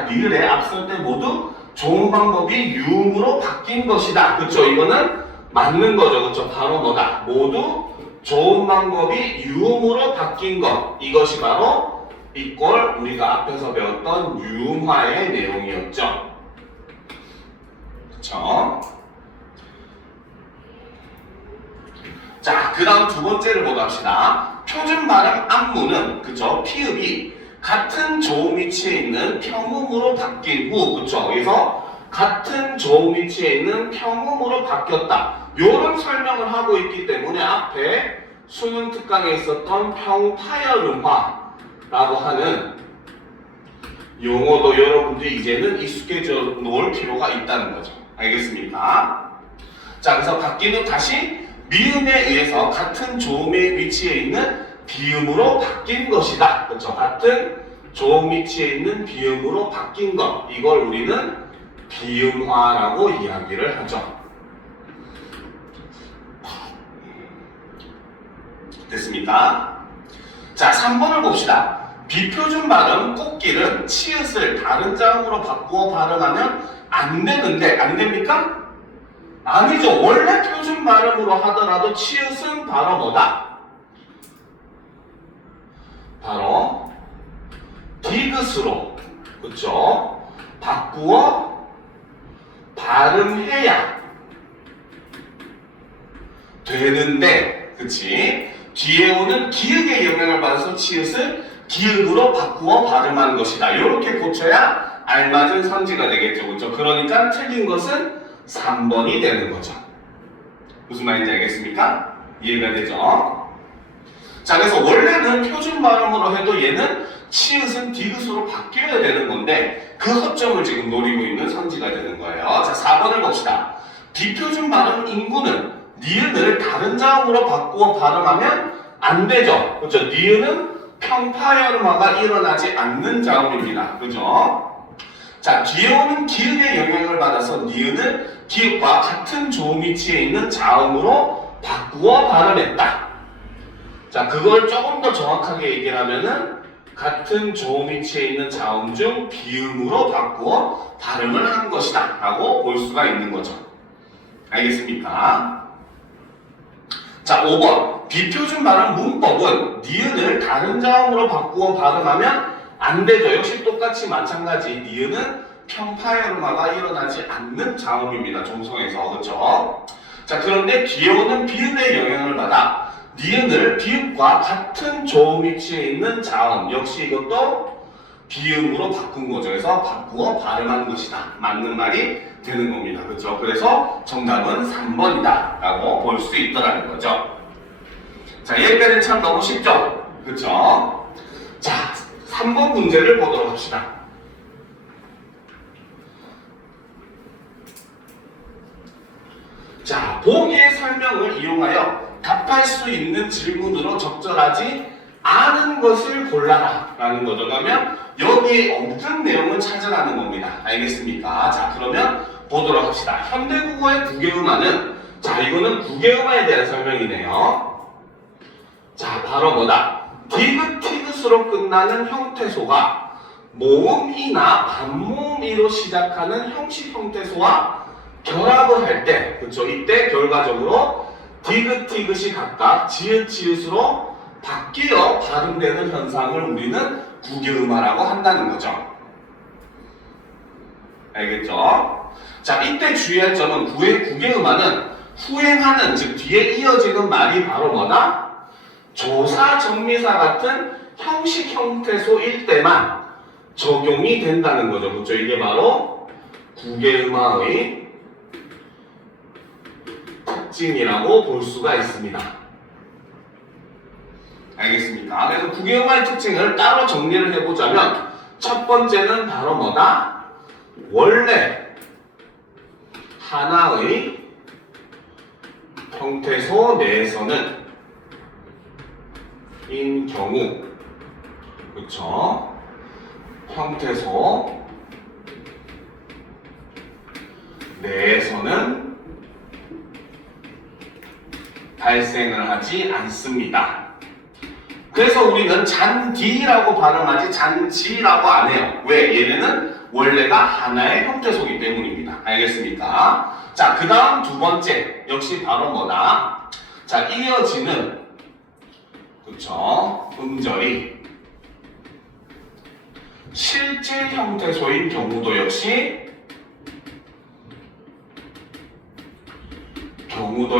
리을에 앞설 때 모두 좋은 방법이 유음으로 바뀐 것이다. 그쵸? 이거는 맞는 거죠. 그쵸? 바로 뭐다? 모두 좋은 방법이 유음으로 바뀐 것. 이것이 바로 이꼴 우리가 앞에서 배웠던 유음화의 내용이었죠. 그쵸? 자, 그 다음 두 번째를 보도록 합시다. 표준 발음 안무는, 그쵸? 피읍이 같은 조음 위치에 있는 평음으로 바뀐 후, 그쵸? 그래서 같은 조음 위치에 있는 평음으로 바뀌었다. 요런 설명을 하고 있기 때문에 앞에 수능 특강에 있었던 평파열음화라고 하는 용어도 여러분들이 이제는 익숙해져 놓을 필요가 있다는 거죠. 알겠습니까? 자, 그래서 바뀌는 다시 미음에 의해서 같은 조음의 위치에 있는 비음으로 바뀐 것이다. 그렇죠? 같은 조음 위치에 있는 비음으로 바뀐 것. 이걸 우리는 비음화라고 이야기를 하죠. 됐습니까? 자, 3번을 봅시다. 비표준 발음 꽃길은 치읓을 다른 자음으로 바꾸어 발음하면 안 되는데, 안 됩니까? 아니죠. 원래 표준 발음으로 하더라도 치읓은 바로 뭐다? 바로 디귿으로, 그쵸? 바꾸어 발음해야 되는데, 그치? 뒤에 오는 기역의 영향을 받아서 치읓을 기역으로 바꾸어 발음하는 것이다. 이렇게 고쳐야 알맞은 선지가 되겠죠. 그렇죠? 그러니까 틀린 것은 3번이 되는 거죠. 무슨 말인지 알겠습니까? 이해가 되죠? 자, 그래서 원래는 표준 발음으로 해도 얘는 치읓은 디귿으로 바뀌어야 되는 건데 그 허점을 지금 노리고 있는 선지가 되는 거예요. 자, 4번을 봅시다. 비표준 발음 인구는 니은을 다른 자음으로 바꾸어 발음하면 안 되죠. 그렇죠? 니은은 평파열음화가 일어나지 않는 자음입니다. 그죠? 자, 뒤에 오는 기읍의 영향을 받아서 니은을 기읍과 같은 조음 위치에 있는 자음으로 바꾸어 발음했다. 자, 그걸 조금 더 정확하게 얘기를 하면은 같은 조음 위치에 있는 자음 중 비음으로 바꾸어 발음을 한 것이다 라고 볼 수가 있는 거죠. 알겠습니까? 자, 5번 비표준 발음 문법은 니은을 다른 자음으로 바꾸어 발음하면 안 되죠. 역시 똑같이 마찬가지. 니은은 평파열음화가 일어나지 않는 자음입니다. 종성에서. 그렇죠? 자, 그런데 뒤에 오는 비읍의 영향을 받아 니은을 비읍과 같은 조음 위치에 있는 자음, 역시 이것도 비음으로 바꾼 거죠. 그래서 바꾸어 발음한 것이다. 맞는 말이 되는 겁니다. 그렇죠? 그래서 정답은 3번이다 라고 볼 수 있더라는 거죠. 자, 여기까지는 참 너무 쉽죠? 그렇죠? 자, 3번 문제를 보도록 합시다. 자, 보기의 설명을 이용하여 답할 수 있는 질문으로 적절하지 않은 것을 골라라 라는 거죠. 그러면 여기에 없는 내용을 찾으라는 겁니다. 알겠습니까? 자, 그러면 보도록 합시다. 현대국어의 국외음화는, 자, 이거는 국외음화에 대한 설명이네요. 자, 바로 뭐다? 디귿티귿으로 끝나는 형태소가 모음이나 반모음이로 시작하는 형식 형태소와 결합을 할 때, 그렇죠? 이때 결과적으로 디귿티귿이 각각 지읒지읒으로 바뀌어 발음되는 현상을 우리는 국외음화라고 한다는 거죠. 알겠죠? 자, 이때 주의할 점은 국외음화는 후행하는, 즉 뒤에 이어지는 말이 바로 뭐다? 조사, 정미사 같은 형식 형태소일 때만 적용이 된다는 거죠. 그렇죠? 이게 바로 국외음화의 특징이라고 볼 수가 있습니다. 알겠습니까? 그래서 국외음화의 특징을 따로 정리를 해보자면 첫 번째는 바로 뭐다? 원래 하나의 형태소 내에서는 인 경우, 그쵸? 형태소 내에서는 발생을 하지 않습니다. 그래서 우리는 잔디라고 발음하지 잔지라고 안 해요. 왜? 얘네는 원래가 하나의 형태소이기 때문입니다. 알겠습니까? 자, 그 다음 두 번째 역시 바로 뭐다? 자, 이어지는, 그쵸? 음절이 실질 형태소인 경우도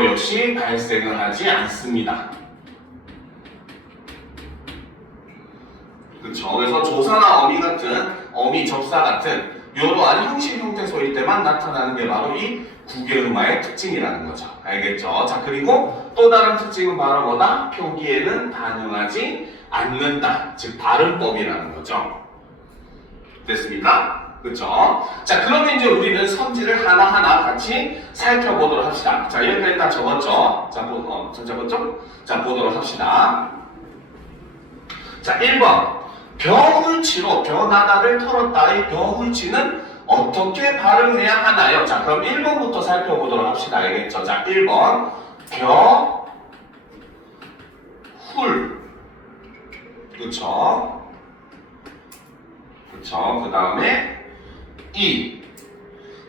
역시 발생을 하지 않습니다. 그쵸? 그래서 조사나 어미 같은, 어미, 접사 같은 이러한 형식 형태소일 때만 나타나는 게 바로 이 국외음화의 특징이라는 거죠. 알겠죠? 자, 그리고 또 다른 특징은 바로 뭐다? 표기에는 반영하지 않는다. 즉 발음법이라는 거죠. 됐습니까? 그쵸? 자, 그러면 이제 우리는 선지를 하나하나 같이 살펴보도록 합시다. 자, 여기까지 다 적었죠? 자, 적었죠? 자, 보도록 합시다. 자, 1번. 벼훌치로 벼나다를 털었다의 벼훌치는 어떻게 발음해야 하나요? 자, 그럼 1번부터 살펴보도록 합시다. 알겠죠? 자, 1번. 벼훌. 그쵸? 그쵸? 그 다음에 이.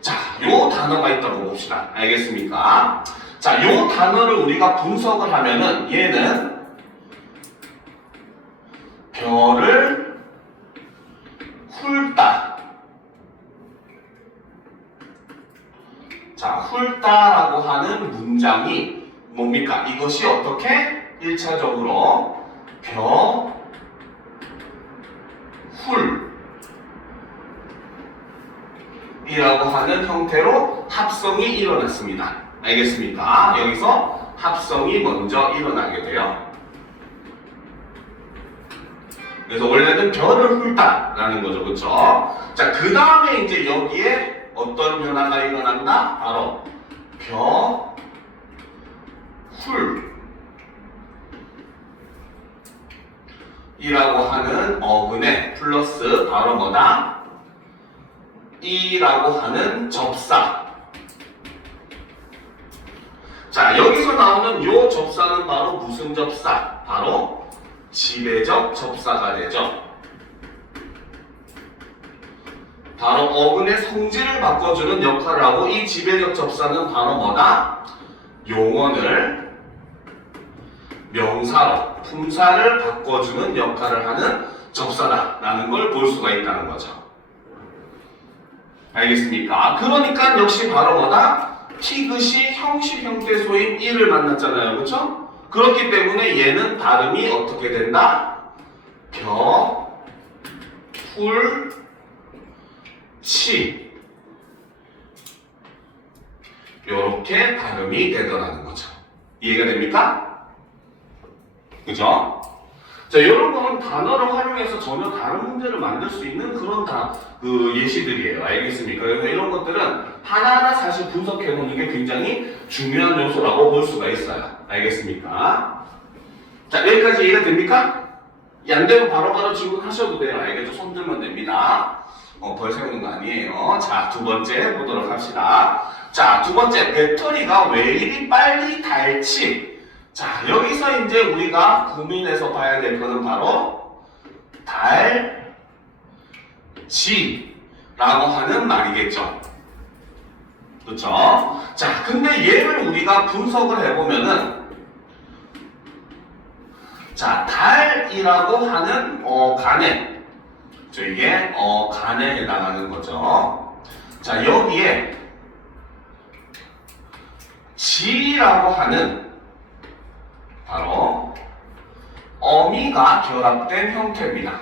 자, 요 단어가 있다고 봅시다. 알겠습니까? 자, 요 단어를 우리가 분석을 하면은 얘는 벼를 훌다. 자, 훌다라고 하는 문장이 뭡니까? 이것이 어떻게? 1차적으로 벼훌 이라고 하는 형태로 합성이 일어났습니다. 알겠습니까? 여기서 합성이 먼저 일어나게 돼요. 그래서 원래는 벼를 훑다라는 거죠. 그쵸? 자, 그 다음에 이제 여기에 어떤 변화가 일어난다? 바로 벼훌 이라고 하는 어근에 플러스 바로 뭐다? 이라고 하는 접사. 자, 여기서 나오는 요 접사는 바로 무슨 접사? 바로 지배적 접사가 되죠. 바로 어근의 성질을 바꿔주는 역할을 하고, 이 지배적 접사는 바로 뭐다? 용언을 명사로, 품사를 바꿔주는 역할을 하는 접사다라는 걸 볼 수가 있다는 거죠. 알겠습니까? 그러니까 역시 바로 뭐다? 티귿이 형식 형태소인 이를 만났잖아요. 그렇죠? 그렇기 때문에 얘는 발음이 어떻게 된다? 겨, 풀, 치. 요렇게 발음이 되더라는 거죠. 이해가 됩니까? 그죠? 자, 이런 거는 단어를 활용해서 전혀 다른 문제를 만들 수 있는 그런 예시들이에요. 알겠습니까? 그래서 이런 것들은 하나하나 사실 분석해 놓는 게 굉장히 중요한 요소라고 볼 수가 있어요. 알겠습니까? 자, 여기까지 이해가 됩니까? 안 되면 바로바로 질문하셔도 돼요. 알겠죠? 손 들면 됩니다. 벌 세우는 거 아니에요. 자, 두 번째 보도록 합시다. 자, 두 번째, 배터리가 왜 이리 빨리 닳지? 자, 여기서 이제 우리가 고민해서 봐야 될 거는 바로 닳지라고 하는 말이겠죠. 그렇죠? 자, 근데 얘를 우리가 분석을 해보면은, 자, 달이라고 하는 간에, 이게 간에 해당하는 거죠. 자, 여기에 지라고 하는 바로 어미가 결합된 형태입니다.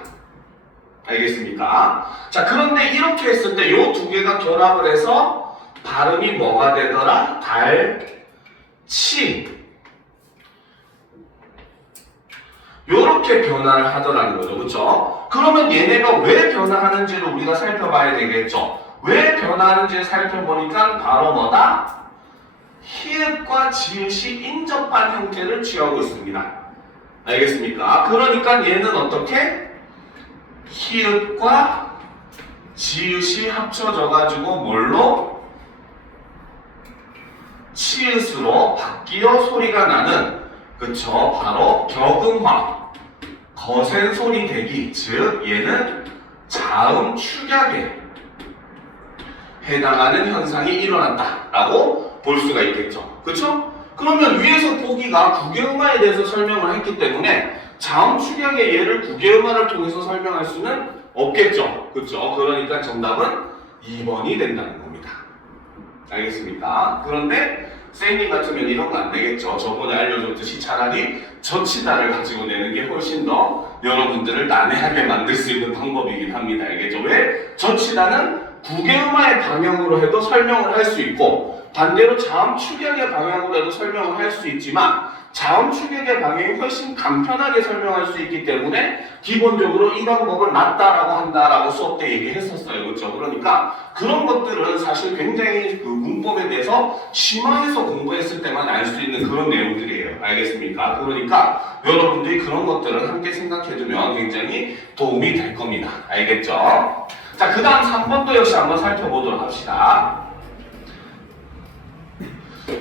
알겠습니까? 자, 그런데 이렇게 했을 때 이 두 개가 결합을 해서 발음이 뭐가 되더라? 달-치. 요렇게 변화를 하더라는 거죠. 그렇죠? 그러면 얘네가 왜 변화하는지를 우리가 살펴봐야 되겠죠. 왜 변화하는지를 살펴보니까 바로 뭐다? 히읗과 지읒이 인접한 형태를 취하고 있습니다. 알겠습니까? 그러니까 얘는 어떻게? 히읗과 지읒이 합쳐져 가지고 뭘로? 치읓으로 바뀌어 소리가 나는, 그쵸? 바로 격음화, 거센 소리 대기, 즉 얘는 자음 축약에 해당하는 현상이 일어났다라고 볼 수가 있겠죠. 그쵸? 그러면 위에서 보기가 구개음화에 대해서 설명을 했기 때문에 자음 축약의 예를 구개음화를 통해서 설명할 수는 없겠죠. 그쵸? 그러니까 정답은 2번이 된다는 겁니다. 알겠습니까? 그런데 쌤님 같으면 이런 거 안 되겠죠. 저번에 알려줬듯이 차라리 젖히다를 가지고 내는 게 훨씬 더 여러분들을 난해하게 만들 수 있는 방법이긴 합니다. 알겠죠? 왜? 젖히다는 구개음화의 방향으로 해도 설명을 할 수 있고, 반대로 자음 축약의 방향으로 해도 설명을 할 수 있지만, 자음 축약의 방향이 훨씬 간편하게 설명할 수 있기 때문에 기본적으로 이 방법을 맞다라고 한다라고 수업 때 얘기했었어요. 그렇죠? 그러니까 그런 것들은 사실 굉장히 그 문법에 대해서 심화해서 공부했을 때만 알 수 있는 그런 내용들이에요. 알겠습니까? 그러니까 여러분들이 그런 것들을 함께 생각해두면 굉장히 도움이 될 겁니다. 알겠죠? 자, 그 다음 3번도 역시 한번 살펴보도록 합시다.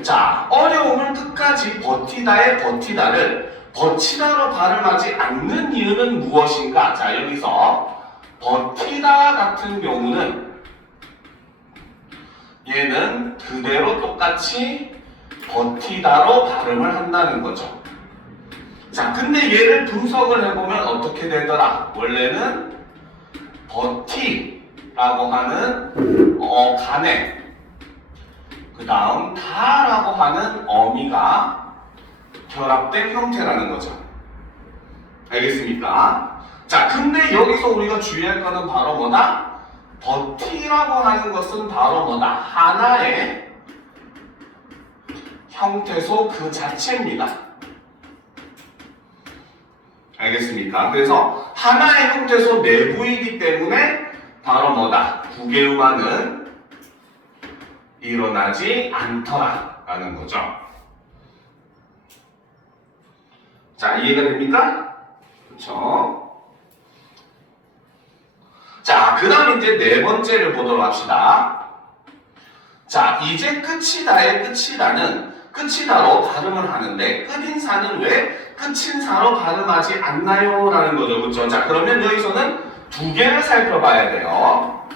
자, 어려움을 끝까지 버티다의 버티다를 버티다로 발음하지 않는 이유는 무엇인가? 자, 여기서 버티다 같은 경우는 얘는 그대로 똑같이 버티다로 발음을 한다는 거죠. 자, 근데 얘를 분석을 해보면 어떻게 되더라? 원래는 버티라고 하는 간에, 그 다음 다라고 하는 어미가 결합된 형태라는 거죠. 알겠습니까? 자, 근데 여기서 우리가 주의할 거는 바로 뭐다? 버티라고 하는 것은 바로 뭐다? 하나의 형태소 그 자체입니다. 알겠습니까? 그래서 하나의 형태소 내부이기 때문에 바로 뭐다? 구개음화는 일어나지 않더라라는 거죠. 자, 이해가 됩니까? 그렇죠? 자, 자, 그 다음 이제 네 번째를 보도록 합시다. 자, 이제 끝이다의 끝이다는 끝이다로 발음을 하는데 끝인사는 왜 끝인사로 발음하지 않나요? 라는 거죠. 그렇죠? 자, 그러면 여기서는 두 개를 살펴봐야 돼요.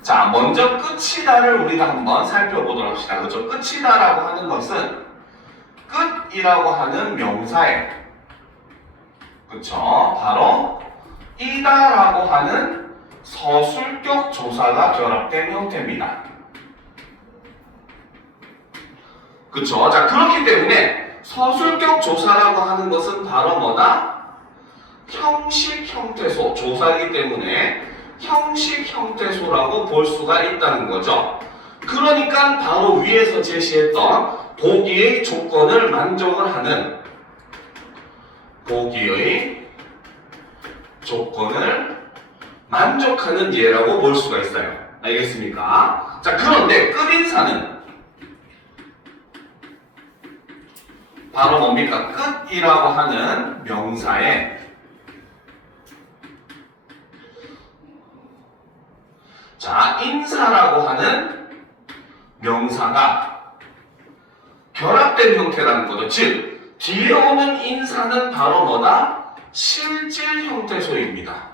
자, 먼저 끝이다를 우리가 한번 살펴보도록 합시다. 그렇죠? 끝이다라고 하는 것은 끝이라고 하는 명사에 그렇죠? 바로 이다라고 하는 서술격 조사가 결합된 형태입니다. 그쵸? 자, 그렇기 때문에 서술격 조사라고 하는 것은 바로 뭐다? 형식 형태소 조사이기 때문에 형식 형태소라고 볼 수가 있다는 거죠. 그러니까 바로 위에서 제시했던 보기의 조건을 만족을 하는 보기의 조건을 만족하는 예라고 볼 수가 있어요. 알겠습니까? 자, 그런데 끝인사는 바로 뭡니까? 끝이라고 하는 명사에 자, 인사라고 하는 명사가 결합된 형태라는 거죠. 즉, 뒤에 오는 인사는 바로 뭐다? 실질 형태소입니다.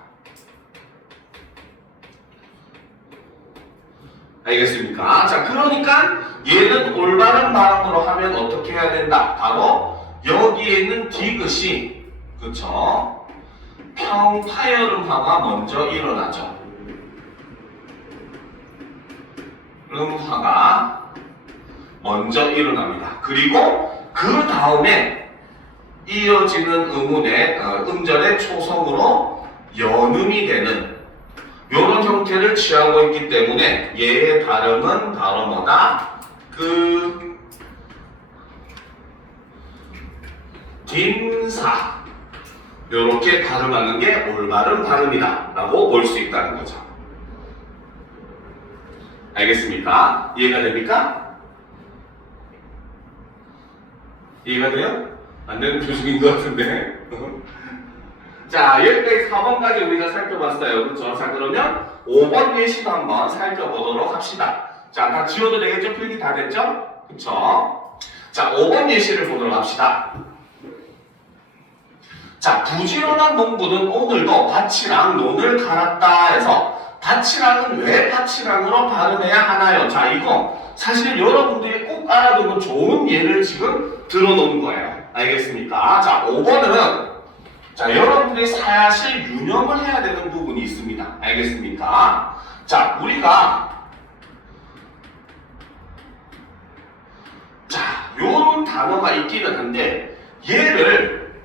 알겠습니까? 자, 그러니까 얘는 올바른 발음으로 하면 어떻게 해야 된다? 바로 여기에 있는 디귿이 그쵸? 평파열음화가 먼저 일어나죠. 음화가 먼저 일어납니다. 그리고 그 다음에 이어지는 음절의 초성으로 연음이 되는 이런 형태를 취하고 있기 때문에 얘의 발음은 바로 뭐다? 딘사 이렇게 발음하는 게 올바른 발음이다 라고 볼 수 있다는 거죠. 알겠습니까? 이해가 됩니까? 이해가 돼요? 안 되는 표정인 것 같은데. 자, 여기까지 4번까지 우리가 살펴봤어요. 그렇죠? 자, 그러면 5번 예시도 한번 살펴보도록 합시다. 자, 다 지워도 되겠죠? 필기 다 됐죠? 그렇죠? 자, 5번 예시를 보도록 합시다. 자, 부지런한 농부는 오늘도 밭이랑 논을 갈았다 해서 밭이랑은 왜 밭이랑으로 발음해야 하나요? 자, 이거 사실 여러분들이 꼭 알아두면 좋은 예를 지금 들어놓은 거예요. 알겠습니까? 자, 5번은 자, 여러분들이 사실 유념을 해야 되는 부분이 있습니다. 알겠습니까? 자, 우리가 자, 요런 단어가 있기는 한데 얘를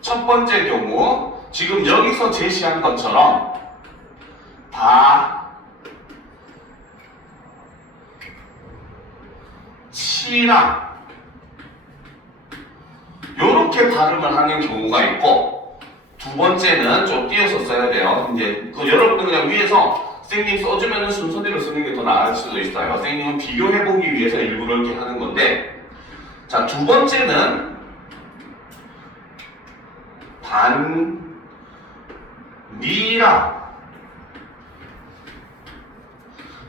첫 번째 경우 지금 여기서 제시한 것처럼 치랑 요렇게 발음을 하는 경우가 있고 두 번째는 좀 띄어서 써야 돼요. 이제 여러분들 그냥 위에서 선생님 써주면 순서대로 쓰는 게 더 나을 수도 있어요. 선생님은 비교해보기 위해서 일부러 이렇게 하는 건데 자, 두 번째는 반니랑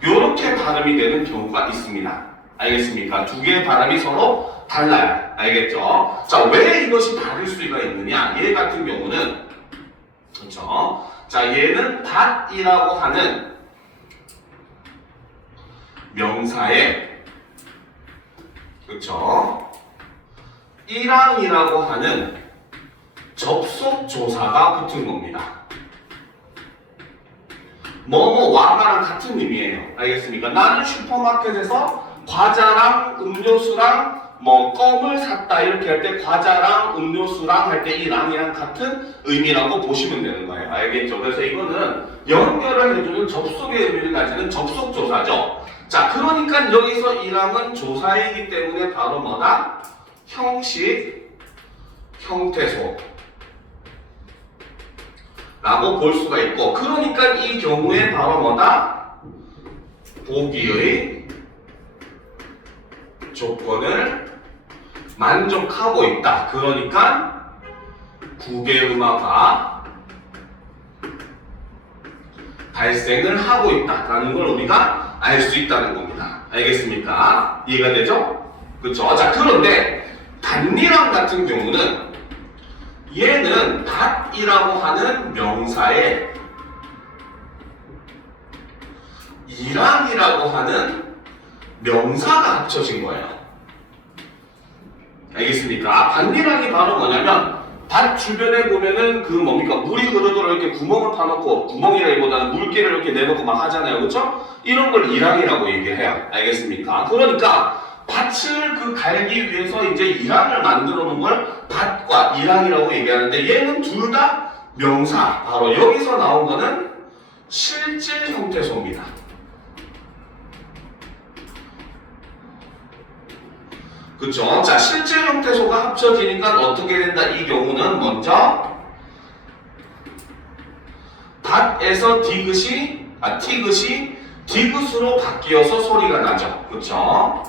요렇게 발음이 되는 경우가 있습니다. 알겠습니까? 두 개의 발음이 서로 달라요. 알겠죠? 자, 왜 이것이 다를 수가 있느냐? 얘 같은 경우는 그렇죠? 자, 얘는 밭이라고 하는 명사에 그렇죠? 이랑이라고 하는 접속 조사가 붙은 겁니다. 뭐뭐와가랑 같은 의미예요. 알겠습니까? 나는 슈퍼마켓에서 과자랑 음료수랑 뭐 껌을 샀다 이렇게 할 때 과자랑 음료수랑 할 때 이 랑이랑 같은 의미라고 보시면 되는 거예요. 알겠죠? 그래서 이거는 연결을 해주는 접속의 의미를 가지는 접속조사죠. 자, 그러니까 여기서 이 랑은 조사이기 때문에 바로 뭐다? 형식, 형태소 라고 볼 수가 있고 그러니까 이 경우에 바로 뭐다? 보기의 조건을 만족하고 있다. 그러니까 국의 음화가 발생을 하고 있다라는 걸 우리가 알 수 있다는 겁니다. 알겠습니까? 이해가 되죠? 그렇죠? 자, 그런데 단리랑 같은 경우는 얘는 닷이라고 하는 명사에 이랑이라고 하는 명사가 합쳐진 거예요. 알겠습니까? 단리랑이 바로 뭐냐면 밭 주변에 보면은 그 뭡니까? 물이 흐르도록 이렇게 구멍을 파놓고, 구멍이라기보다는 물기를 이렇게 내놓고 막 하잖아요. 그렇죠? 이런 걸 이랑이라고 얘기해요. 알겠습니까? 그러니까 밭을 그 갈기 위해서 이제 이랑을 만들어 놓은 걸 밭과 이랑이라고 얘기하는데, 얘는 둘 다 명사, 바로 여기서 나온 거는 실질 형태소입니다. 그쵸? 자, 실질 형태소가 합쳐지니까 어떻게 된다? 이 경우는 먼저 닷에서 티귿이 디귿으로 바뀌어서 소리가 나죠. 그쵸?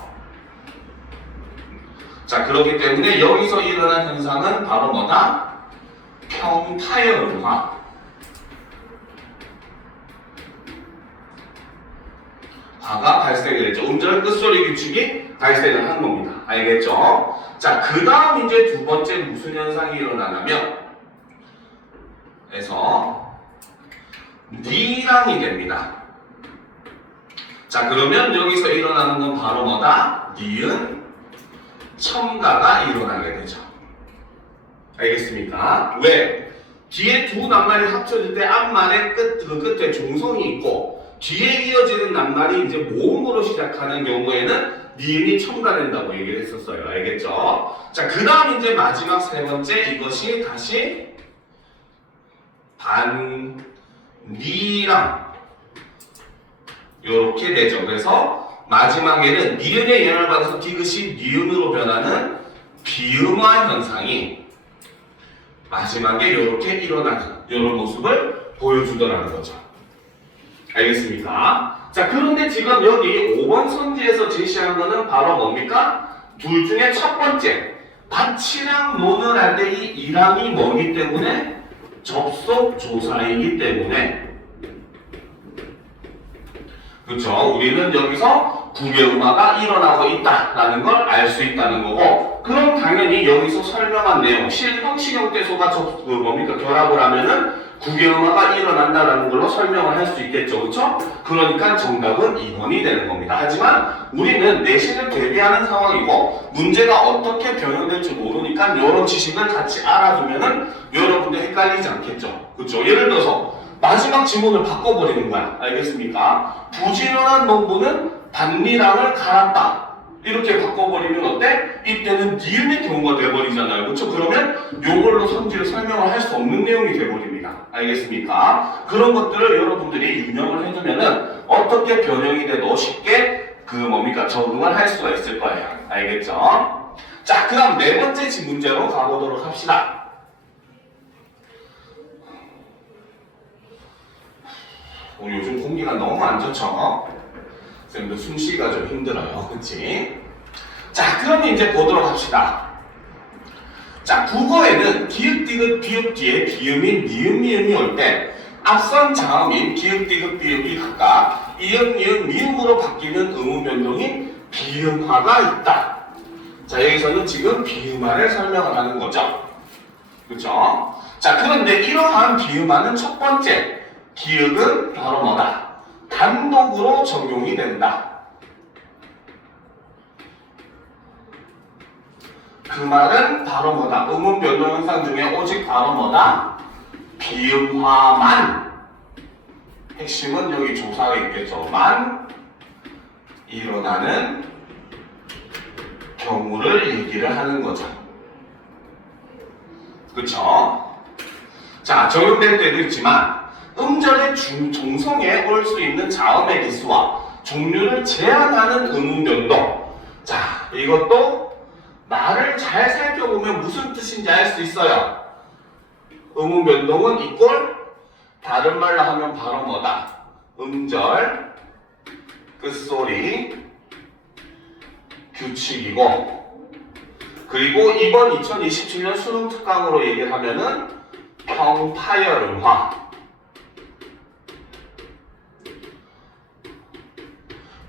자, 그렇기 때문에 여기서 일어난 현상은 바로 뭐다? 평타열음화. 화가 발생이 됐죠. 음절 끝소리 규칙이 발생을 한 겁니다. 알겠죠? 자, 그 다음 이제 두 번째 무슨 현상이 일어나냐면, 에서 니랑이 됩니다. 자, 그러면 여기서 일어나는 건 바로 뭐다? 니은 첨가가 일어나게 되죠. 알겠습니까? 왜? 뒤에 두 낱말이 합쳐질 때 앞말의 끝에 중성이 있고, 뒤에 이어지는 낱말이 이제 모음으로 시작하는 경우에는 니은이 첨가된다고 얘기를 했었어요. 알겠죠? 자, 그 다음 이제 마지막 세 번째, 이것이 다시 반니랑 요렇게 되죠. 그래서 마지막에는 니은의 영향을 받아서 디귿이 니은으로 변하는 비음화 현상이 마지막에 이렇게 일어나는 이런 모습을 보여주더라는 거죠. 알겠습니까? 자, 그런데 지금 여기 5번 선지에서 제시한 거는 바로 뭡니까? 둘 중에 첫 번째, 밭이랑 논을 할 때 이 이랑이 뭐기 때문에? 접속 조사이기 때문에, 그렇죠? 우리는 여기서 구개음화가 일어나고 있다라는 걸 알 수 있다는 거고, 그럼 당연히 여기서 설명한 내용, 실형식형태소가 결합을 하면은 구개음화가 일어난다라는 걸로 설명을 할 수 있겠죠. 그렇죠? 그러니까 정답은 2번이 되는 겁니다. 하지만 우리는 내신을 대비하는 상황이고 문제가 어떻게 변형될지 모르니까 이런 지식을 같이 알아두면은 여러분들 헷갈리지 않겠죠. 그렇죠? 예를 들어서 마지막 지문을 바꿔버리는 거야. 알겠습니까? 부지런한 농부는 단리랑을 갈았다. 이렇게 바꿔버리면 어때? 이때는 니은의 경우가 돼버리잖아요. 그렇죠? 그러면 요걸로 선지를 설명을 할 수 없는 내용이 돼버립니다. 알겠습니까? 그런 것들을 여러분들이 유념을 해두면은 어떻게 변형이 돼도 쉽게 적응을 할 수가 있을 거예요. 알겠죠? 자, 그 다음 네 번째 문제로 가보도록 합시다. 우리 요즘 공기가 너무 안 좋죠? 쌤도 숨쉬기가 좀 힘들어요. 그치? 자, 그러면 이제 보도록 합시다. 자, 국어에는 기읍, 디귿, 비읍 뒤에 비음인 니은, 미음이 올 때 앞선 자음인 기읍, 디귿, 비읍이 각각 이음, 니은, 미음으로 바뀌는 음운 변동이 비음화가 있다. 자, 여기서는 지금 비음화를 설명을 하는 거죠. 그렇죠? 자, 그런데 이러한 비음화는 첫 번째, 기읍은 바로 뭐다? 단독으로 적용이 된다. 그 말은 바로 뭐다? 음운 변동 현상 중에 오직 바로 뭐다? 비음화만, 핵심은 여기 조사가 있겠죠. 만 일어나는 경우를 얘기를 하는 거죠. 그쵸? 자, 적용될 때도 있지만 음절의 중성에 올 수 있는 자음의 개수와 종류를 제한하는 음운 변동. 자, 이것도 말을 잘 살펴보면 무슨 뜻인지 알 수 있어요. 음운 변동은 이꼴 다른 말로 하면 바로 뭐다? 음절, 끝소리, 규칙이고, 그리고 이번 2027년 수능 특강으로 얘기를 하면은 평파열음화.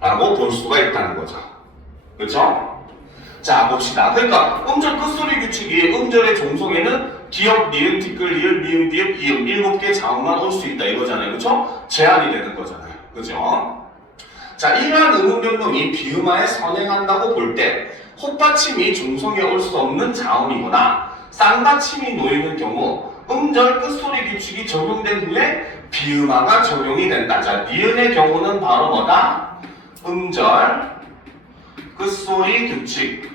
라고 볼 수가 있다는 거죠. 그렇죠? 자, 봅시다. 그러니까 음절 끝소리 규칙이 음절의 종성에는 기역, 니은, 티끌, 리을, 미음, 비읍, 이음 7개 자음만 올 수 있다 이거잖아요. 그렇죠? 제한이 되는 거잖아요. 그죠? 자, 이러한 의문변동이 비음하에 선행한다고 볼 때 헛받침이 종성에 올 수 없는 자음이거나 쌍받침이 놓이는 경우 음절 끝소리 규칙이 적용된 후에 비음하가 적용이 된다. 자, 니은의 경우는 바로 뭐다? 음절 끝소리 규칙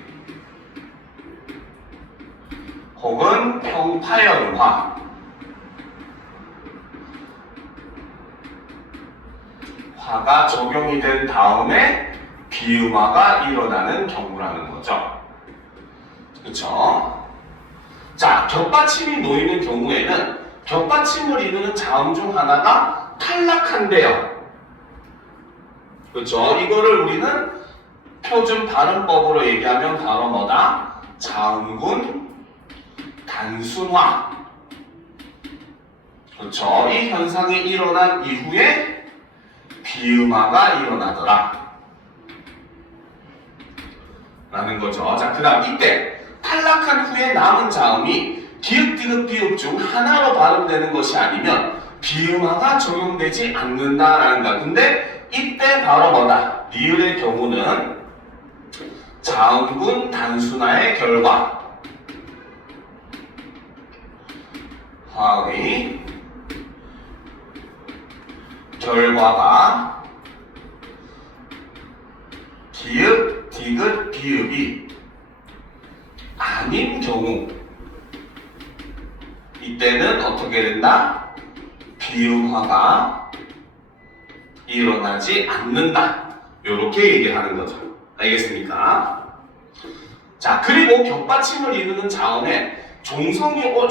혹은 평파열화 화가 적용이 된 다음에 비음화가 일어나는 경우라는 거죠. 그쵸? 자, 겹받침이 놓이는 경우에는 겹받침을 이루는 자음 중 하나가 탈락한대요. 그쵸? 이거를 우리는 표준 발음법으로 얘기하면 바로 뭐다? 자음군 단순화. 그쵸? 이 현상이 일어난 이후에 비음화가 일어나더라 라는 거죠. 자, 그 다음 이때 탈락한 후에 남은 자음이 기읍, 디귿, 비읍 중 하나로 발음되는 것이 아니면 비음화가 적용되지 않는다라는 거야. 근데 이때 바로 뭐다? 리을의 경우는 자음군 단순화의 결과 화의 결과가 기읍, 디귿, 비읍이 아닌 경우 이때는 어떻게 된다? 비음화가 일어나지 않는다. 이렇게 얘기하는 거죠. 알겠습니까? 자, 그리고 겹받침을 이루는 자음에 종성에 올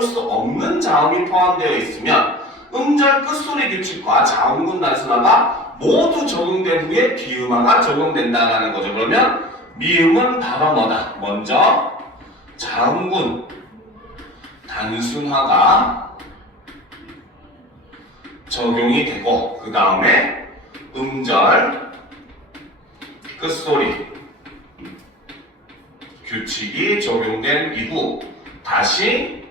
수 없는 자음이 포함되어 있으면 음절 끝소리 규칙과 자음군 단순화가 모두 적용된 후에 비음화가 적용된다는 거죠. 그러면 미음은 바로 뭐다? 먼저 자음군 단순화가 적용이 되고 그 다음에 음절 끝소리 규칙이 적용된 이후 다시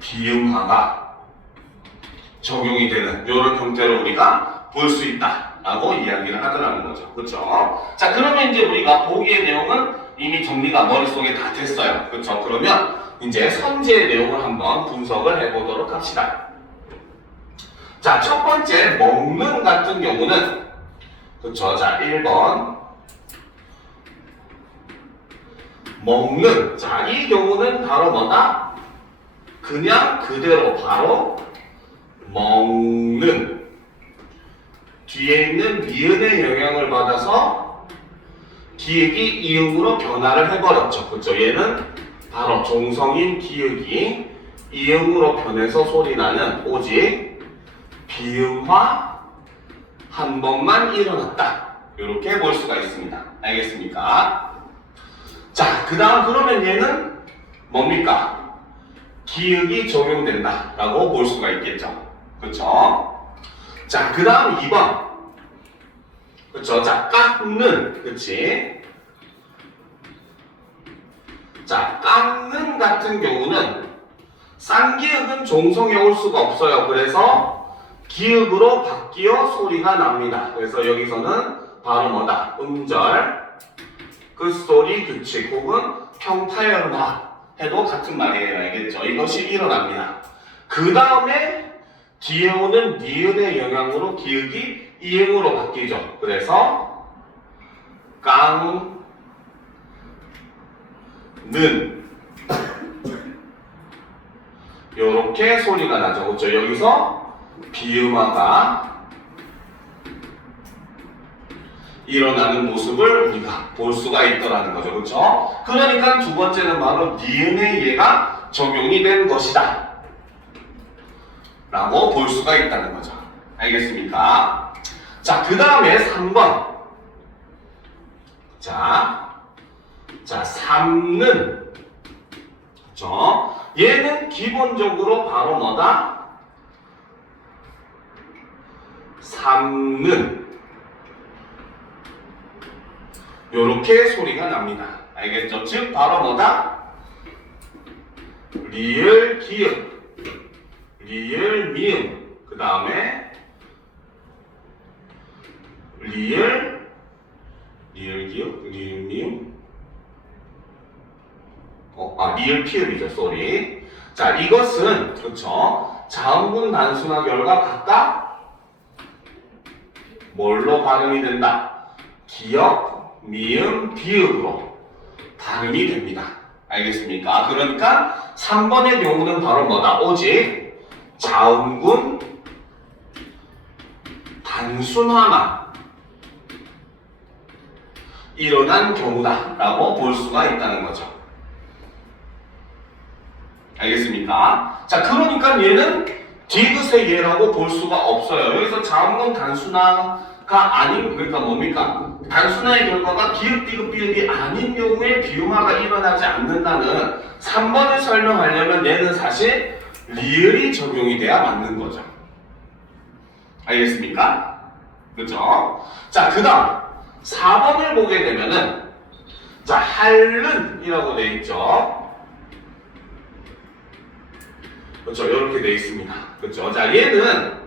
비음화가 적용이 되는 이런 형태로 우리가 볼 수 있다라고 이야기를 하더라는 거죠. 그렇죠? 자, 그러면 이제 우리가 보기의 내용은 이미 정리가 머릿속에 다 됐어요. 그렇죠? 그러면 이제 선지의 내용을 한번 분석을 해보도록 합시다. 자, 첫 번째 먹는 같은 경우는 그렇죠? 자, 1번 먹는. 자, 이 경우는 바로 뭐다? 그냥 그대로 바로 먹는. 뒤에 있는 니은의 영향을 받아서 기역이 이응으로 변화를 해버렸죠. 그렇죠? 얘는 바로 종성인 기역이 이응으로 변해서 소리나는 오직 비음화 한 번만 일어났다. 이렇게 볼 수가 있습니다. 알겠습니까? 자, 그 다음 그러면 얘는 뭡니까? 기역이 적용된다 라고 볼 수가 있겠죠. 그쵸? 자, 그 다음 2번. 그쵸? 자, 깎는. 그치? 자, 깎는 같은 경우는 쌍기역은 종성에 올 수가 없어요. 그래서 기역으로 바뀌어 소리가 납니다. 그래서 여기서는 바로 뭐다? 음절 끝소리 규칙 혹은 평타열화 해도 같은 말이에요. 알겠죠? 이것이 일어납니다. 그 다음에 뒤에 오는 니은의 영향으로 기역이 이응으로 바뀌죠. 그래서 깡는 요렇게 소리가 나죠. 그렇죠? 여기서 비음화가 일어나는 모습을 우리가 볼 수가 있더라는 거죠. 그렇죠? 그러니까 두 번째는 바로 니은의 예가 적용이 된 것이다 라고 볼 수가 있다는 거죠. 알겠습니까? 자, 그 다음에 3번. 자, 3는 그렇죠? 얘는 기본적으로 바로 뭐다? 3는 요렇게 소리가 납니다. 알겠죠? 즉 바로 뭐다? 리을 기읍, 리을 미음, 그 다음에 리을 기읍, 리을 미음, 리을 피읍이죠. 쏘리. 자, 이것은 그렇죠. 자음군 단순화 결과 각각 뭘로 발음이 된다? 기역, 미음, 비읍으로 발음이 됩니다. 알겠습니까? 그러니까 3번의 경우는 바로 뭐다? 오직 자음군 단순화만 일어난 경우다 라고 볼 수가 있다는 거죠. 알겠습니까? 자, 그러니까 얘는 디귿의 예라고 볼 수가 없어요. 여기서 자음군 단순화가 아닌, 그러니까 뭡니까? 단순화의 결과가 기읍, 디귿, 비읍이 아닌 경우에 비음화가 일어나지 않는다는 3번을 설명하려면 얘는 사실 리을이 적용이 돼야 맞는 거죠. 알겠습니까? 그렇죠? 자, 그 다음 4번을 보게 되면은 자, 할른이라고 되어 있죠. 그렇죠. 이렇게 되어 있습니다. 그렇죠. 자, 얘는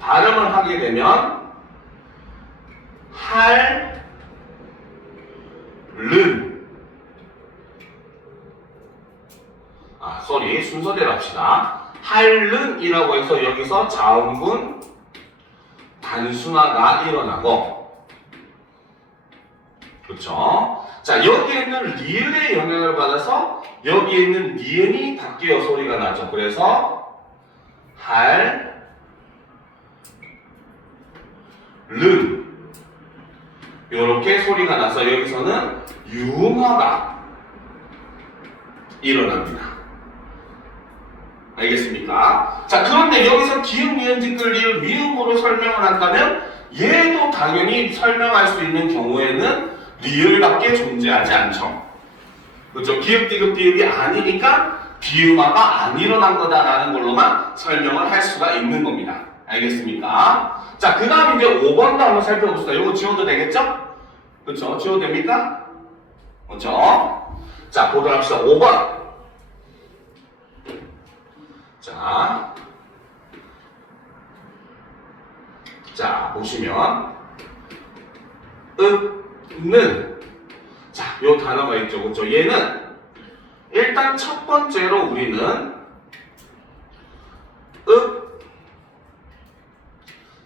발음을 하게 되면 할른. 순서대로 합시다. 할른이라고 해서 여기서 자음군 단순화가 일어나고, 그렇죠. 자, 여기에 있는 리을의 영향을 받아서 여기에 있는 니은이 바뀌어 소리가 나죠. 그래서 른 이렇게 소리가 나서 여기서는 유음화가 일어납니다. 알겠습니까? 자, 그런데 여기서 기음, 니은, 디귿, 리을, 미음으로 설명을 한다면 얘도 당연히 설명할 수 있는 경우에는 리을밖에 존재하지 않죠. 그렇죠? 기읍, 디귿, 비읍이 아니니까 비음화가 안 일어난 거다라는 걸로만 설명을 할 수가 있는 겁니다. 알겠습니까? 자, 그 다음 이제 5번도 한번 살펴봅시다. 이거 지워도 되겠죠? 그렇죠? 지워도 됩니까? 그렇죠? 자, 보도록 합시다. 5번. 자, 보시면 는 자, 요 단어가 있죠. 그렇죠? 얘는 일단 첫 번째로 우리는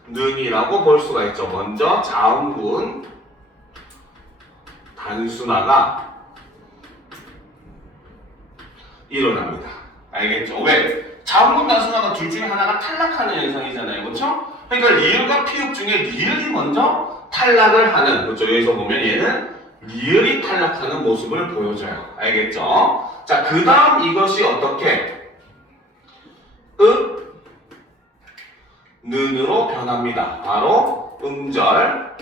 는이라고 볼 수가 있죠. 먼저 자음군 단순화가 일어납니다. 알겠죠? 왜? 자음군 단순화가 둘 중에 하나가 탈락하는 현상이잖아요. 그렇죠? 그러니까 리을과 피읍 중에 리을이 먼저 탈락을 하는, 그렇죠? 여기서 보면 얘는 리을이 탈락하는 모습을 보여줘요. 알겠죠? 자, 그 다음 이것이 어떻게 는으로 변합니다. 바로 음절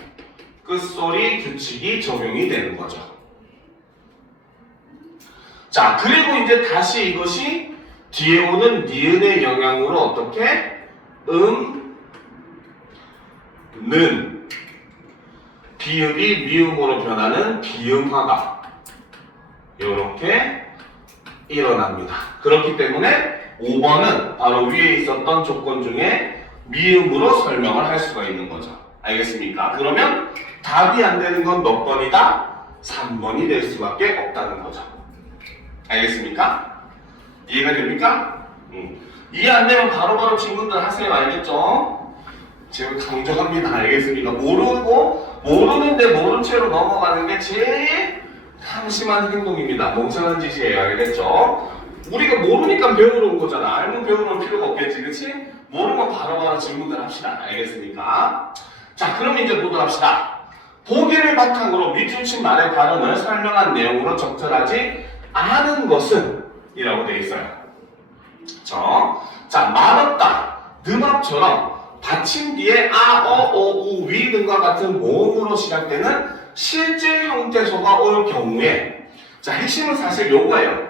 끝소리 규칙이 적용이 되는 거죠. 자, 그리고 이제 다시 이것이 뒤에 오는 니은의 영향으로 어떻게 는 비읍이 미음으로 변하는 비음화가 이렇게 일어납니다. 그렇기 때문에 5번은 바로 위에 있었던 조건 중에 미음으로 설명을 할 수가 있는 거죠. 알겠습니까? 그러면 답이 안 되는 건 몇 번이다? 3번이 될 수밖에 없다는 거죠. 알겠습니까? 이해가 됩니까? 이해 안 되면 바로바로 질문들 하세요. 알겠죠? 제가 강조합니다. 알겠습니까? 모르는데 모른 채로 넘어가는 게 제일 한심한 행동입니다. 멍청한 짓이에요. 알겠죠? 우리가 모르니까 배우러 온 거잖아. 알면 배우러 올 필요가 없겠지. 그치? 모르면 바로바로 질문들 합시다. 알겠습니까? 자, 그럼 이제 보도록 합시다. 보기를 바탕으로 밑줄친 말의 발음을 설명한 내용으로 적절하지 않은 것은 이라고 되어 있어요. 자, 말없다, 늠압처럼 받침 뒤에 아, 우, 위 등과 같은 모음으로 시작되는 실제 형태소가 올 경우에 자, 핵심은 사실 요거예요.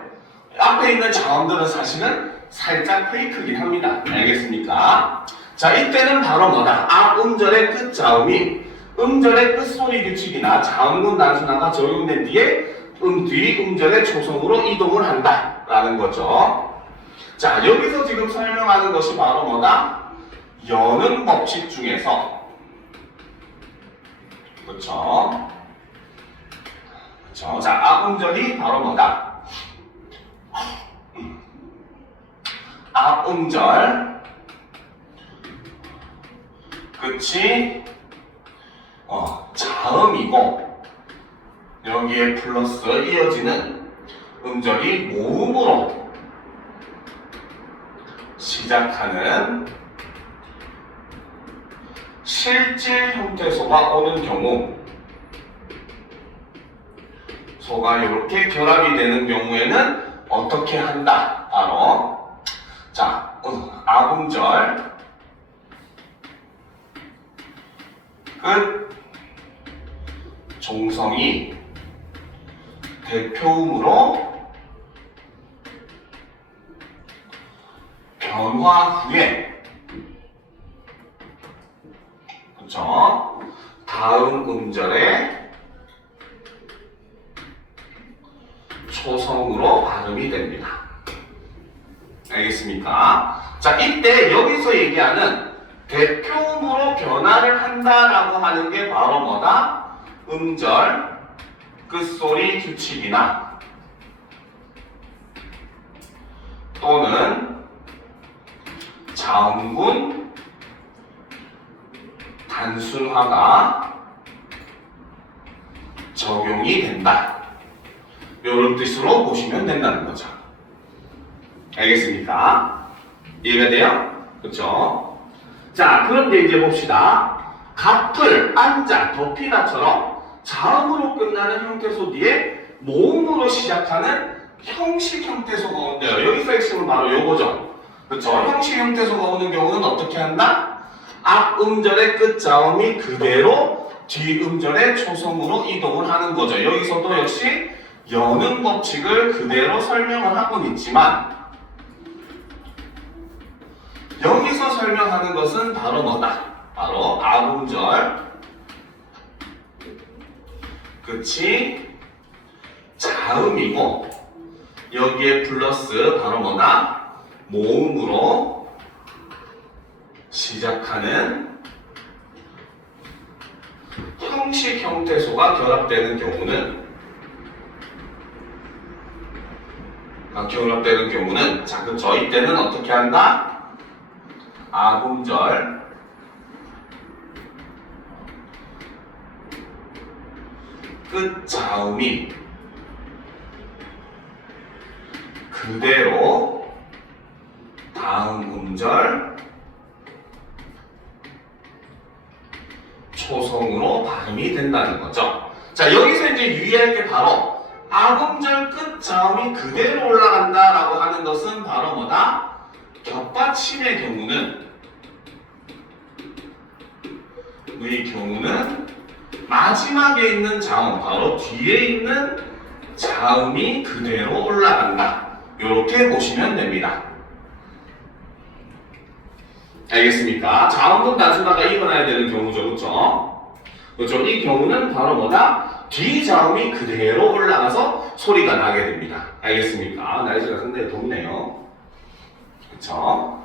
앞에 있는 자음들은 사실은 살짝 페이크긴 합니다. 알겠습니까? 자, 이때는 바로 뭐다? 아, 음절의 끝 자음이 음절의 끝소리 규칙이나 자음군 단순화가 적용된 뒤에 뒤 음절의 초성으로 이동을 한다라는 거죠. 자, 여기서 지금 설명하는 것이 바로 뭐다? 여는 법칙 중에서 그렇죠? 그렇죠? 자, 앞음절이 바로 뭐다? 앞음절 끝이 자음이고 여기에 플러스 이어지는 음절이 모음으로 시작하는 실질 형태소가 오는 경우 소가 이렇게 결합이 되는 경우에는 어떻게 한다? 바로 자, 앞음절 끝 종성이 대표음으로 변화 후에 그렇죠? 다음 음절에 초성으로 발음이 됩니다. 알겠습니까? 자, 이때 여기서 얘기하는 대표음으로 변화를 한다라고 하는 게 바로 뭐다? 음절 끝소리 규칙이나 또는 자음군 단순화가 적용이 된다. 이런 뜻으로 보시면 된다는 거죠. 알겠습니까? 이해가 돼요? 그렇죠? 자, 그런데 이제 봅시다. 갑풀, 앉아, 덮이다처럼 자음으로 끝나는 형태소 뒤에 모음으로 시작하는 형식 형태소가 온대요. 여기서 핵심은 바로 요거죠. 그렇죠? 형식 형태소가 오는 경우는 어떻게 한다? 앞 음절의 끝 자음이 그대로 뒤 음절의 초성으로 이동을 하는 거죠. 여기서도 역시 여는 법칙을 그대로 설명을 하고는 있지만 여기서 설명하는 것은 바로 뭐다? 바로 앞음절 끝이 자음이고 여기에 플러스 바로 뭐다? 모음으로 시작하는 형식 형태소가 결합되는 경우는 자, 그쵸? 이때는 어떻게 한다? 앞음절 끝 자음이 그대로 다음 음절 초성으로 발음이 된다는 거죠. 자, 여기서 이제 유의할 게 바로 앞음절 끝 자음이 그대로 올라간다라고 하는 것은 바로 뭐다? 겹받침의 경우는 마지막에 있는 자음, 바로 뒤에 있는 자음이 그대로 올라간다. 이렇게 보시면 됩니다. 알겠습니까? 자음분 단순화가 일어나야 되는 경우죠. 그렇죠? 그렇죠? 이 경우는 바로 뭐다? 뒤 자음이 그대로 올라가서 소리가 나게 됩니다. 알겠습니까? 날씨가 상당히 덥네요. 그렇죠?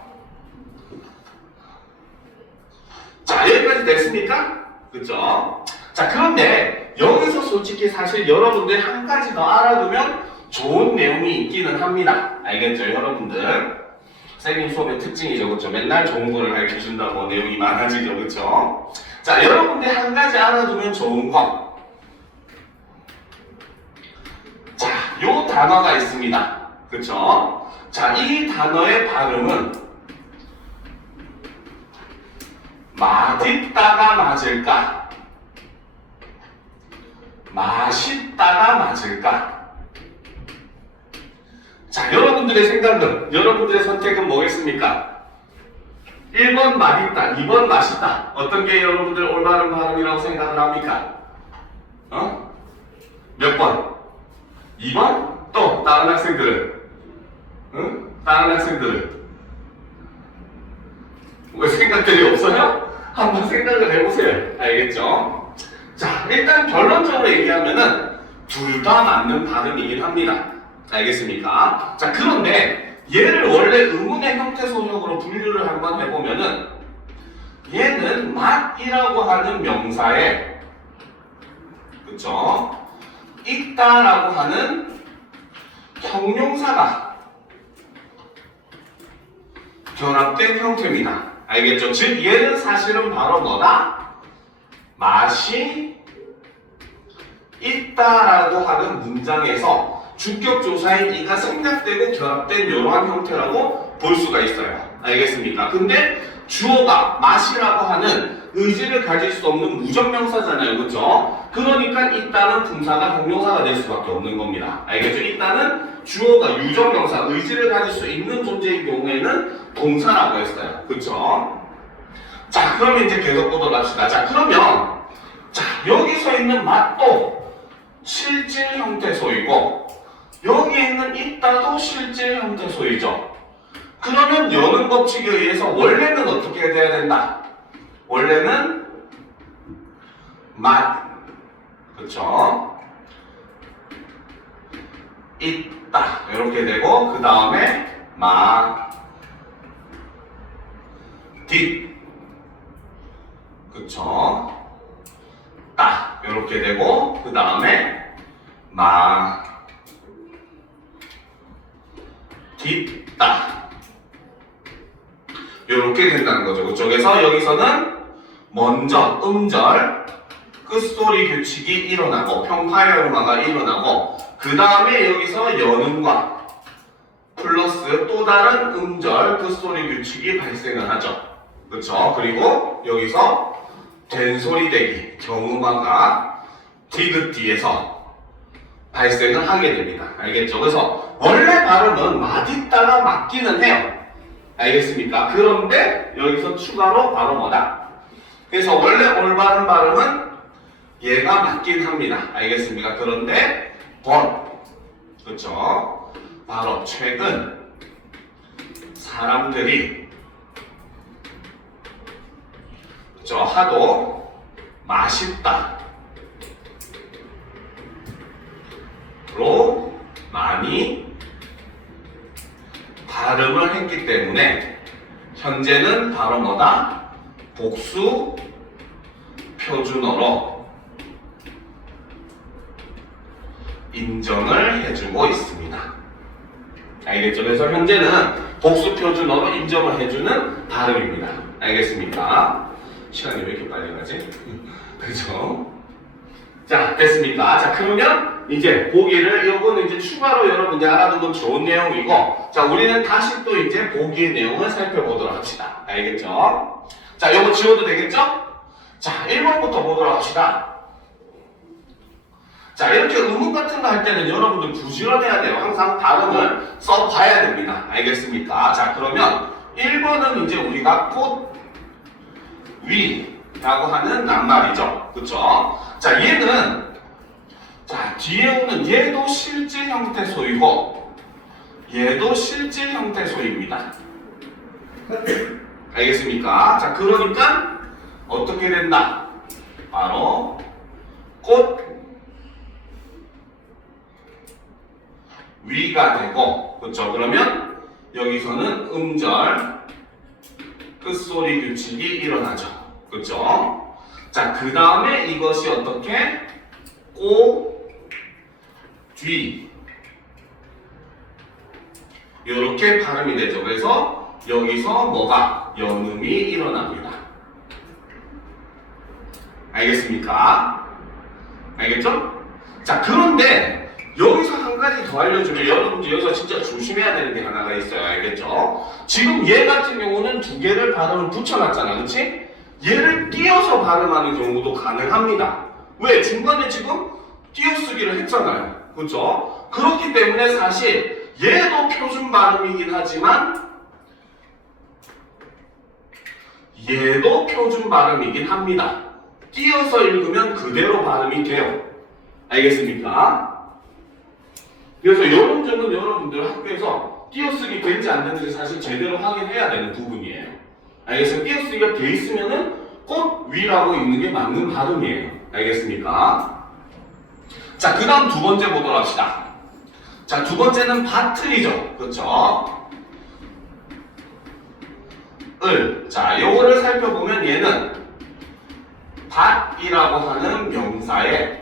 자, 여기까지 됐습니까? 그렇죠? 자, 그런데 여기서 솔직히 사실 여러분들 한 가지 더 알아두면 좋은 내용이 있기는 합니다. 알겠죠, 여러분들? 선생님 수업의 특징이죠, 그렇죠? 맨날 좋은 거를 가르쳐준다고 내용이 많아지죠, 그렇죠? 자, 여러분들 한 가지 알아두면 좋은 거. 자, 요 단어가 있습니다. 그렇죠? 자, 이 단어의 발음은 맛있다가 맞을까? 맛있다가 맞을까? 자, 여러분들의 생각은, 여러분들의 선택은 뭐겠습니까? 1번 맛있다, 2번 맛있다. 어떤 게 여러분들 올바른 발음이라고 생각을 합니까? 몇 번? 2번? 또 다른 학생들은? 다른 학생들은? 왜 생각들이 없어요? 한번 생각을 해보세요. 알겠죠? 자, 일단 결론적으로 얘기하면은 둘 다 맞는 발음이긴 합니다. 알겠습니까? 자, 그런데 얘를 원래 의문의 형태 소형으로 분류를 한번 해보면은 얘는 맛이라고 하는 명사에 그쵸? 있다라고 하는 형용사가 결합된 형태입니다. 알겠죠? 즉 얘는 사실은 바로 뭐다? 맛이 있다라고 하는 문장에서 주격조사인 이가 생략되고 결합된 이러한 형태라고 볼 수가 있어요. 알겠습니까? 근데 주어가 맛이라고 하는 의지를 가질 수 없는 무정명사잖아요. 그렇죠? 그러니까 있다는 품사가 형용사가 될 수밖에 없는 겁니다. 알겠죠? 있다는 주어가 유정명사, 의지를 가질 수 있는 존재인 경우에는 동사라고 했어요. 그렇죠? 자, 그러면 이제 계속 보도록 합시다. 자, 그러면 자, 여기서 있는 맛도 실질 형태소이고 여기 있는 있다도 실질 형태소이죠. 그러면 여는 법칙에 의해서 원래는 어떻게 돼야 된다? 원래는 맛, 그쵸? 있다 이렇게 되고 그 다음에 뒷, 그쵸? 따 이렇게 되고 그 다음에 뒷다 이렇게 된다는 거죠. 그쪽에서 여기서는 먼저 음절 끝소리 규칙이 일어나고 평파열음화가 일어나고 그 다음에 여기서 연음과 플러스 또 다른 음절 끝소리 규칙이 발생을 하죠. 그렇죠? 그리고 여기서 된소리대기 경음화가 디귿뒤에서 발생을 하게 됩니다. 알겠죠? 그래서 원래 발음은 맛있다가 맞기는 해요. 알겠습니까? 그런데 여기서 추가로 바로 뭐다? 그래서 원래 올바른 발음은 얘가 맞긴 합니다. 알겠습니까? 그런데 그렇죠? 바로 최근 사람들이 그렇죠? 하도 맛있다 로 많이 발음을 했기 때문에 현재는 바로 뭐다? 복수 표준어로 인정을 해주고 있습니다. 알겠죠? 그래서 현재는 복수 표준어로 인정을 해주는 발음입니다. 알겠습니까? 시간이 왜 이렇게 빨리 가지? 그죠? 자, 됐습니까? 자, 그러면 이제 보기를, 요거는 이제 추가로 여러분이 알아두면 좋은 내용이고, 자, 우리는 다시 또 이제 보기의 내용을 살펴보도록 합시다. 알겠죠? 자, 요거 지워도 되겠죠? 자, 1번부터 보도록 합시다. 자, 이렇게 의문 같은 거 할 때는 여러분들 부지런해야 돼요. 항상 발음을 써봐야 됩니다. 알겠습니까? 자, 그러면 1번은 이제 우리가 꽃 위라고 하는 낱말이죠. 그쵸? 자, 얘는 자, 뒤에 오는 얘도 실질 형태소이고 얘도 실질 형태소입니다. 알겠습니까? 자, 그러니까 어떻게 된다? 바로 꽃 위가 되고, 그렇죠? 그러면 여기서는 음절 끝소리 규칙이 일어나죠. 그렇죠? 자, 그 다음에 이것이 어떻게 뒤 이렇게 발음이 되죠. 그래서 여기서 뭐가 연음이 일어납니다. 알겠습니까? 알겠죠? 자, 그런데 여기서 한 가지 더 알려주면 여러분들 여기서 진짜 조심해야 되는 게 하나가 있어요. 알겠죠? 지금 얘 같은 경우는 두 개를 발음을 붙여놨잖아. 그치? 얘를 띄어서 발음하는 경우도 가능합니다. 왜? 중간에 지금 띄어쓰기를 했잖아요. 그렇죠? 그렇기 때문에 사실 얘도 표준 발음이긴 하지만 얘도 표준 발음이긴 합니다. 띄어서 읽으면 그대로 발음이 돼요. 알겠습니까? 그래서 이런 점은 여러분들 학교에서 띄어쓰기 된지 안 되는지 사실 제대로 확인해야 되는 부분이에요. 알겠어요? 띄어쓰기가 돼 있으면은 꽃 위라고 읽는 게 맞는 발음이에요. 알겠습니까? 자, 그 다음 두 번째 보도록 합시다. 자, 두 번째는 밭을이죠. 그렇죠? 을. 자, 요거를 살펴보면 얘는 밭이라고 하는 명사에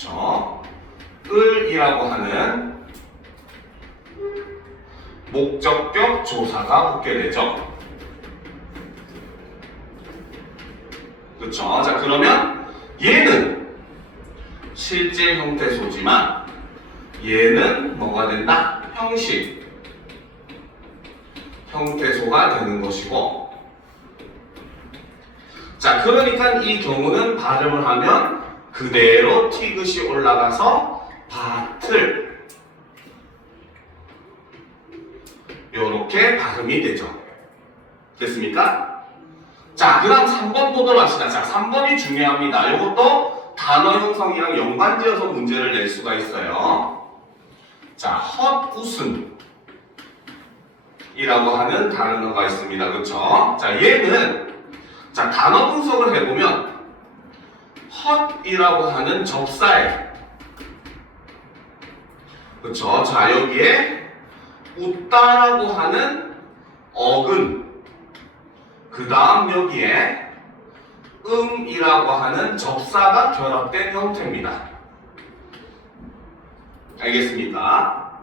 그렇죠? 을이라고 하는 목적격 조사가 붙게 되죠. 그렇죠? 자, 그러면 얘는 실제 형태소지만 얘는 뭐가 된다? 형식 형태소가 되는 것이고, 자, 그러니까 이 경우는 발음을 하면 그대로 티귿이 올라가서 밭을 요렇게 발음이 되죠. 됐습니까? 자, 그 다음 3번 보도록 합시다. 자, 3번이 중요합니다. 이것도 단어 형성이랑 연관지어서 문제를 낼 수가 있어요. 자, 헛웃음 이라고 하는 단어가 있습니다. 그렇죠? 자, 얘는 자, 단어 분석을 해보면 헛이라고 하는 접사에 그렇죠? 자, 여기에 웃다라고 하는 어근, 그 다음 여기에 이라고 하는 접사가 결합된 형태입니다. 알겠습니까?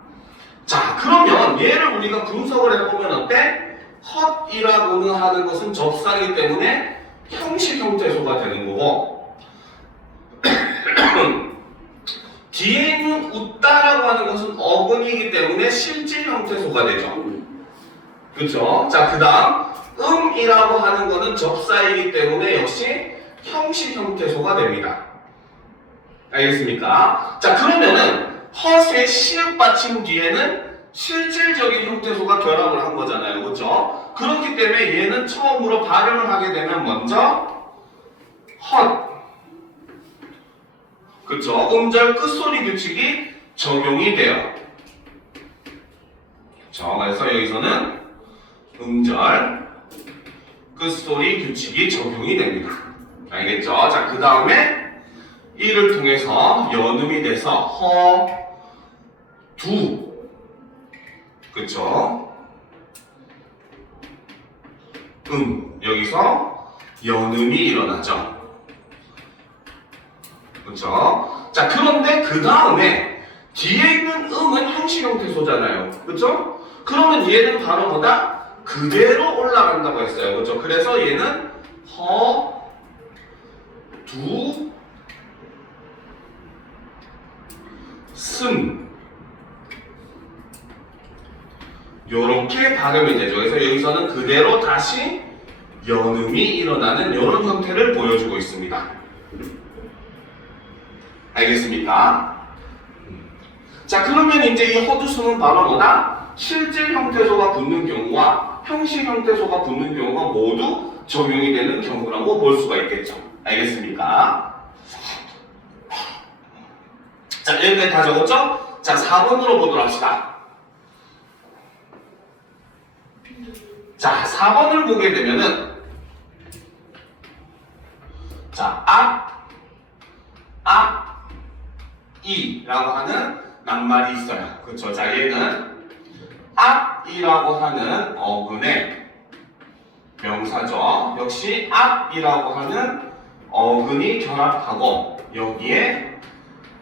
자, 그러면 얘를 우리가 분석을 해보면 어때? 헛이라고는 하는 것은 접사이기 때문에 형식 형태소가 되는 거고 뒤에 있는 웃다라고 하는 것은 어근이기 때문에 실질 형태소가 되죠. 그렇죠? 자, 그 다음 이라고 하는 것은 접사이기 때문에 역시 형식 형태소가 됩니다. 알겠습니까? 자, 그러면은 헛의 시읒 받침 뒤에는 실질적인 형태소가 결합을 한 거잖아요. 그렇죠? 그렇기 때문에 얘는 처음으로 발음을 하게 되면 먼저 헛, 그렇죠? 음절 끝소리 규칙이 적용이 돼요. 그렇죠? 그래서 여기서는 음절 끝소리 규칙이 적용이 됩니다. 알겠죠? 자, 그 다음에 이를 통해서 연음이 돼서 허, 두, 그쵸? 여기서 연음이 일어나죠. 그쵸? 자, 그런데 그 다음에 뒤에 있는 은 형식 형태소잖아요. 그쵸? 그러면 얘는 바로 뭐다? 그대로 올라간다고 했어요. 그쵸? 그래서 얘는 허, 두, 슴 요렇게 발음이 되죠. 그래서 여기서는 그대로 다시 연음이 일어나는 이런 형태를 보여주고 있습니다. 알겠습니까? 자, 그러면 이제 이 헛웃음은 바로 뭐다? 실질 형태소가 붙는 경우와 형식 형태소가 붙는 경우가 모두 적용이 되는 경우라고 볼 수가 있겠죠. 알겠습니까? 자, 여기까지 다 적었죠? 자, 4번으로 보도록 합시다. 자, 4번을 보게 되면은 자, 이라고 하는 낱말이 있어요. 그렇죠? 자, 얘는 이라고 하는 어근의 명사죠. 역시 이라고 하는 어근이 결합하고 여기에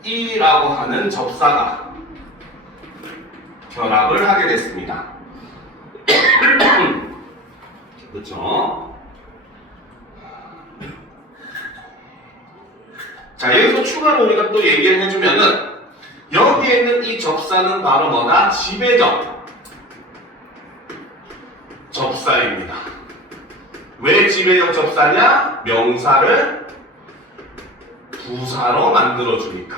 이라고 하는 접사가 결합을 하게 됐습니다. 그렇죠? 자, 여기서 추가로 우리가 또 얘기를 해주면은 여기에 있는 이 접사는 바로 뭐다? 지배적 접사입니다. 왜 지배적 접사냐? 명사를 부사로 만들어주니까.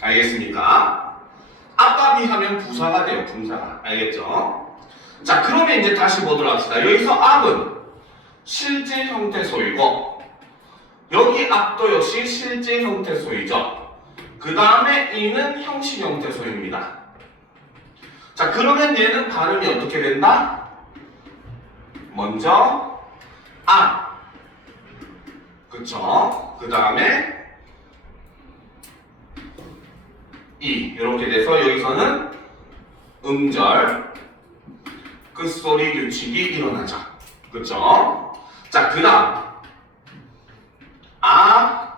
알겠습니까? 앞밥이 하면 부사가 돼요. 분사가. 알겠죠? 자, 그러면 이제 다시 보도록 합시다. 여기서 앞은 실질 형태소이고 여기 앞도 역시 실질 형태소이죠. 그 다음에 이는 형식 형태소입니다. 자, 그러면 얘는 발음이 어떻게 된다? 먼저 그쵸? 그 다음에 이 이렇게 돼서 여기서는 음절 끝소리 규칙이 일어나죠. 그쵸? 자, 그 다음 아,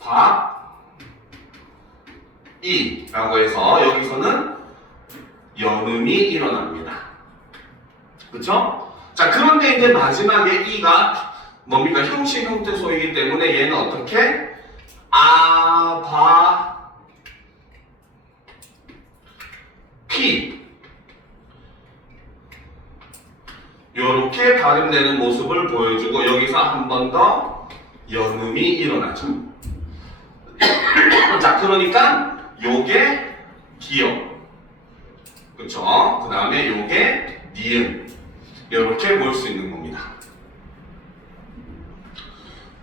바, 이 라고 해서 여기서는 연음이 일어납니다. 그쵸? 자, 그런데 이제 마지막에 이가 뭡니까? 형식 형태소이기 때문에 얘는 어떻게? 아, 바, 피 요렇게 발음되는 모습을 보여주고 여기서 한 번 더 연음이 일어나죠. 자, 그러니까 요게 기역, 그쵸? 그 다음에 요게 니은 이렇게 볼 수 있는 겁니다.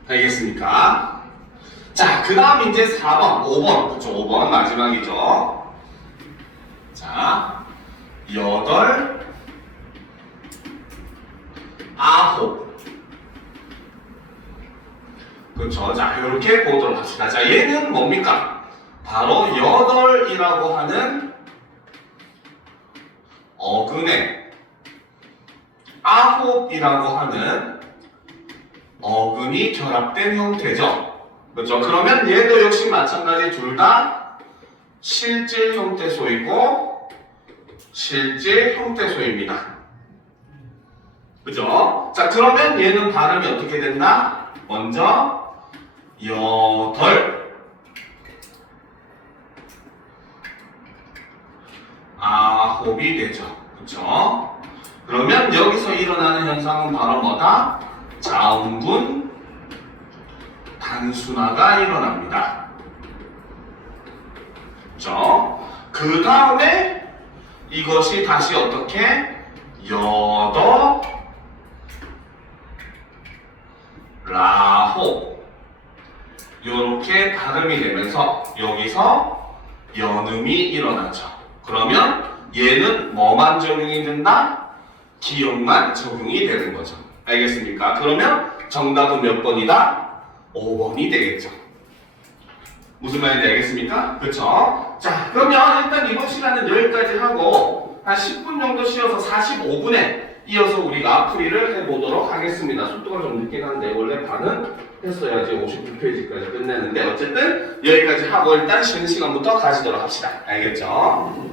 알겠습니까? 자, 그 다음 이제 4번, 5번, 그쵸? 5번 마지막이죠. 자, 여덟, 아홉. 그렇죠. 자, 이렇게 보도록 합시다. 자, 얘는 뭡니까? 바로 여덟이라고 하는 어근에 아홉이라고 하는 어근이 결합된 형태죠. 그렇죠. 그러면 얘도 역시 마찬가지 둘 다 실질 형태소이고 실질 형태소입니다. 그죠? 자, 그러면 얘는 발음이 어떻게 된다? 먼저 여덟, 아홉이 되죠. 그쵸? 그러면 여기서 일어나는 현상은 바로 뭐다? 자음군 단순화가 일어납니다. 그쵸? 그 다음에 이것이 다시 어떻게? 여덟, 라호 이렇게 발음이 되면서 여기서 연음이 일어나죠. 그러면 얘는 뭐만 적용이 된다? 기역만 적용이 되는 거죠. 알겠습니까? 그러면 정답은 몇 번이다? 5번이 되겠죠. 무슨 말인지 알겠습니까? 그쵸? 자, 그러면 일단 이번 시간은 여기까지 하고 한 10분 정도 쉬어서 45분에 이어서 우리가 풀이를 해보도록 하겠습니다. 속도가 좀 늦긴 한데 원래 반은 했어야지 59페이지까지 끝내는데 어쨌든 여기까지 하고 일단 쉬는 시간부터 가지도록 합시다. 알겠죠?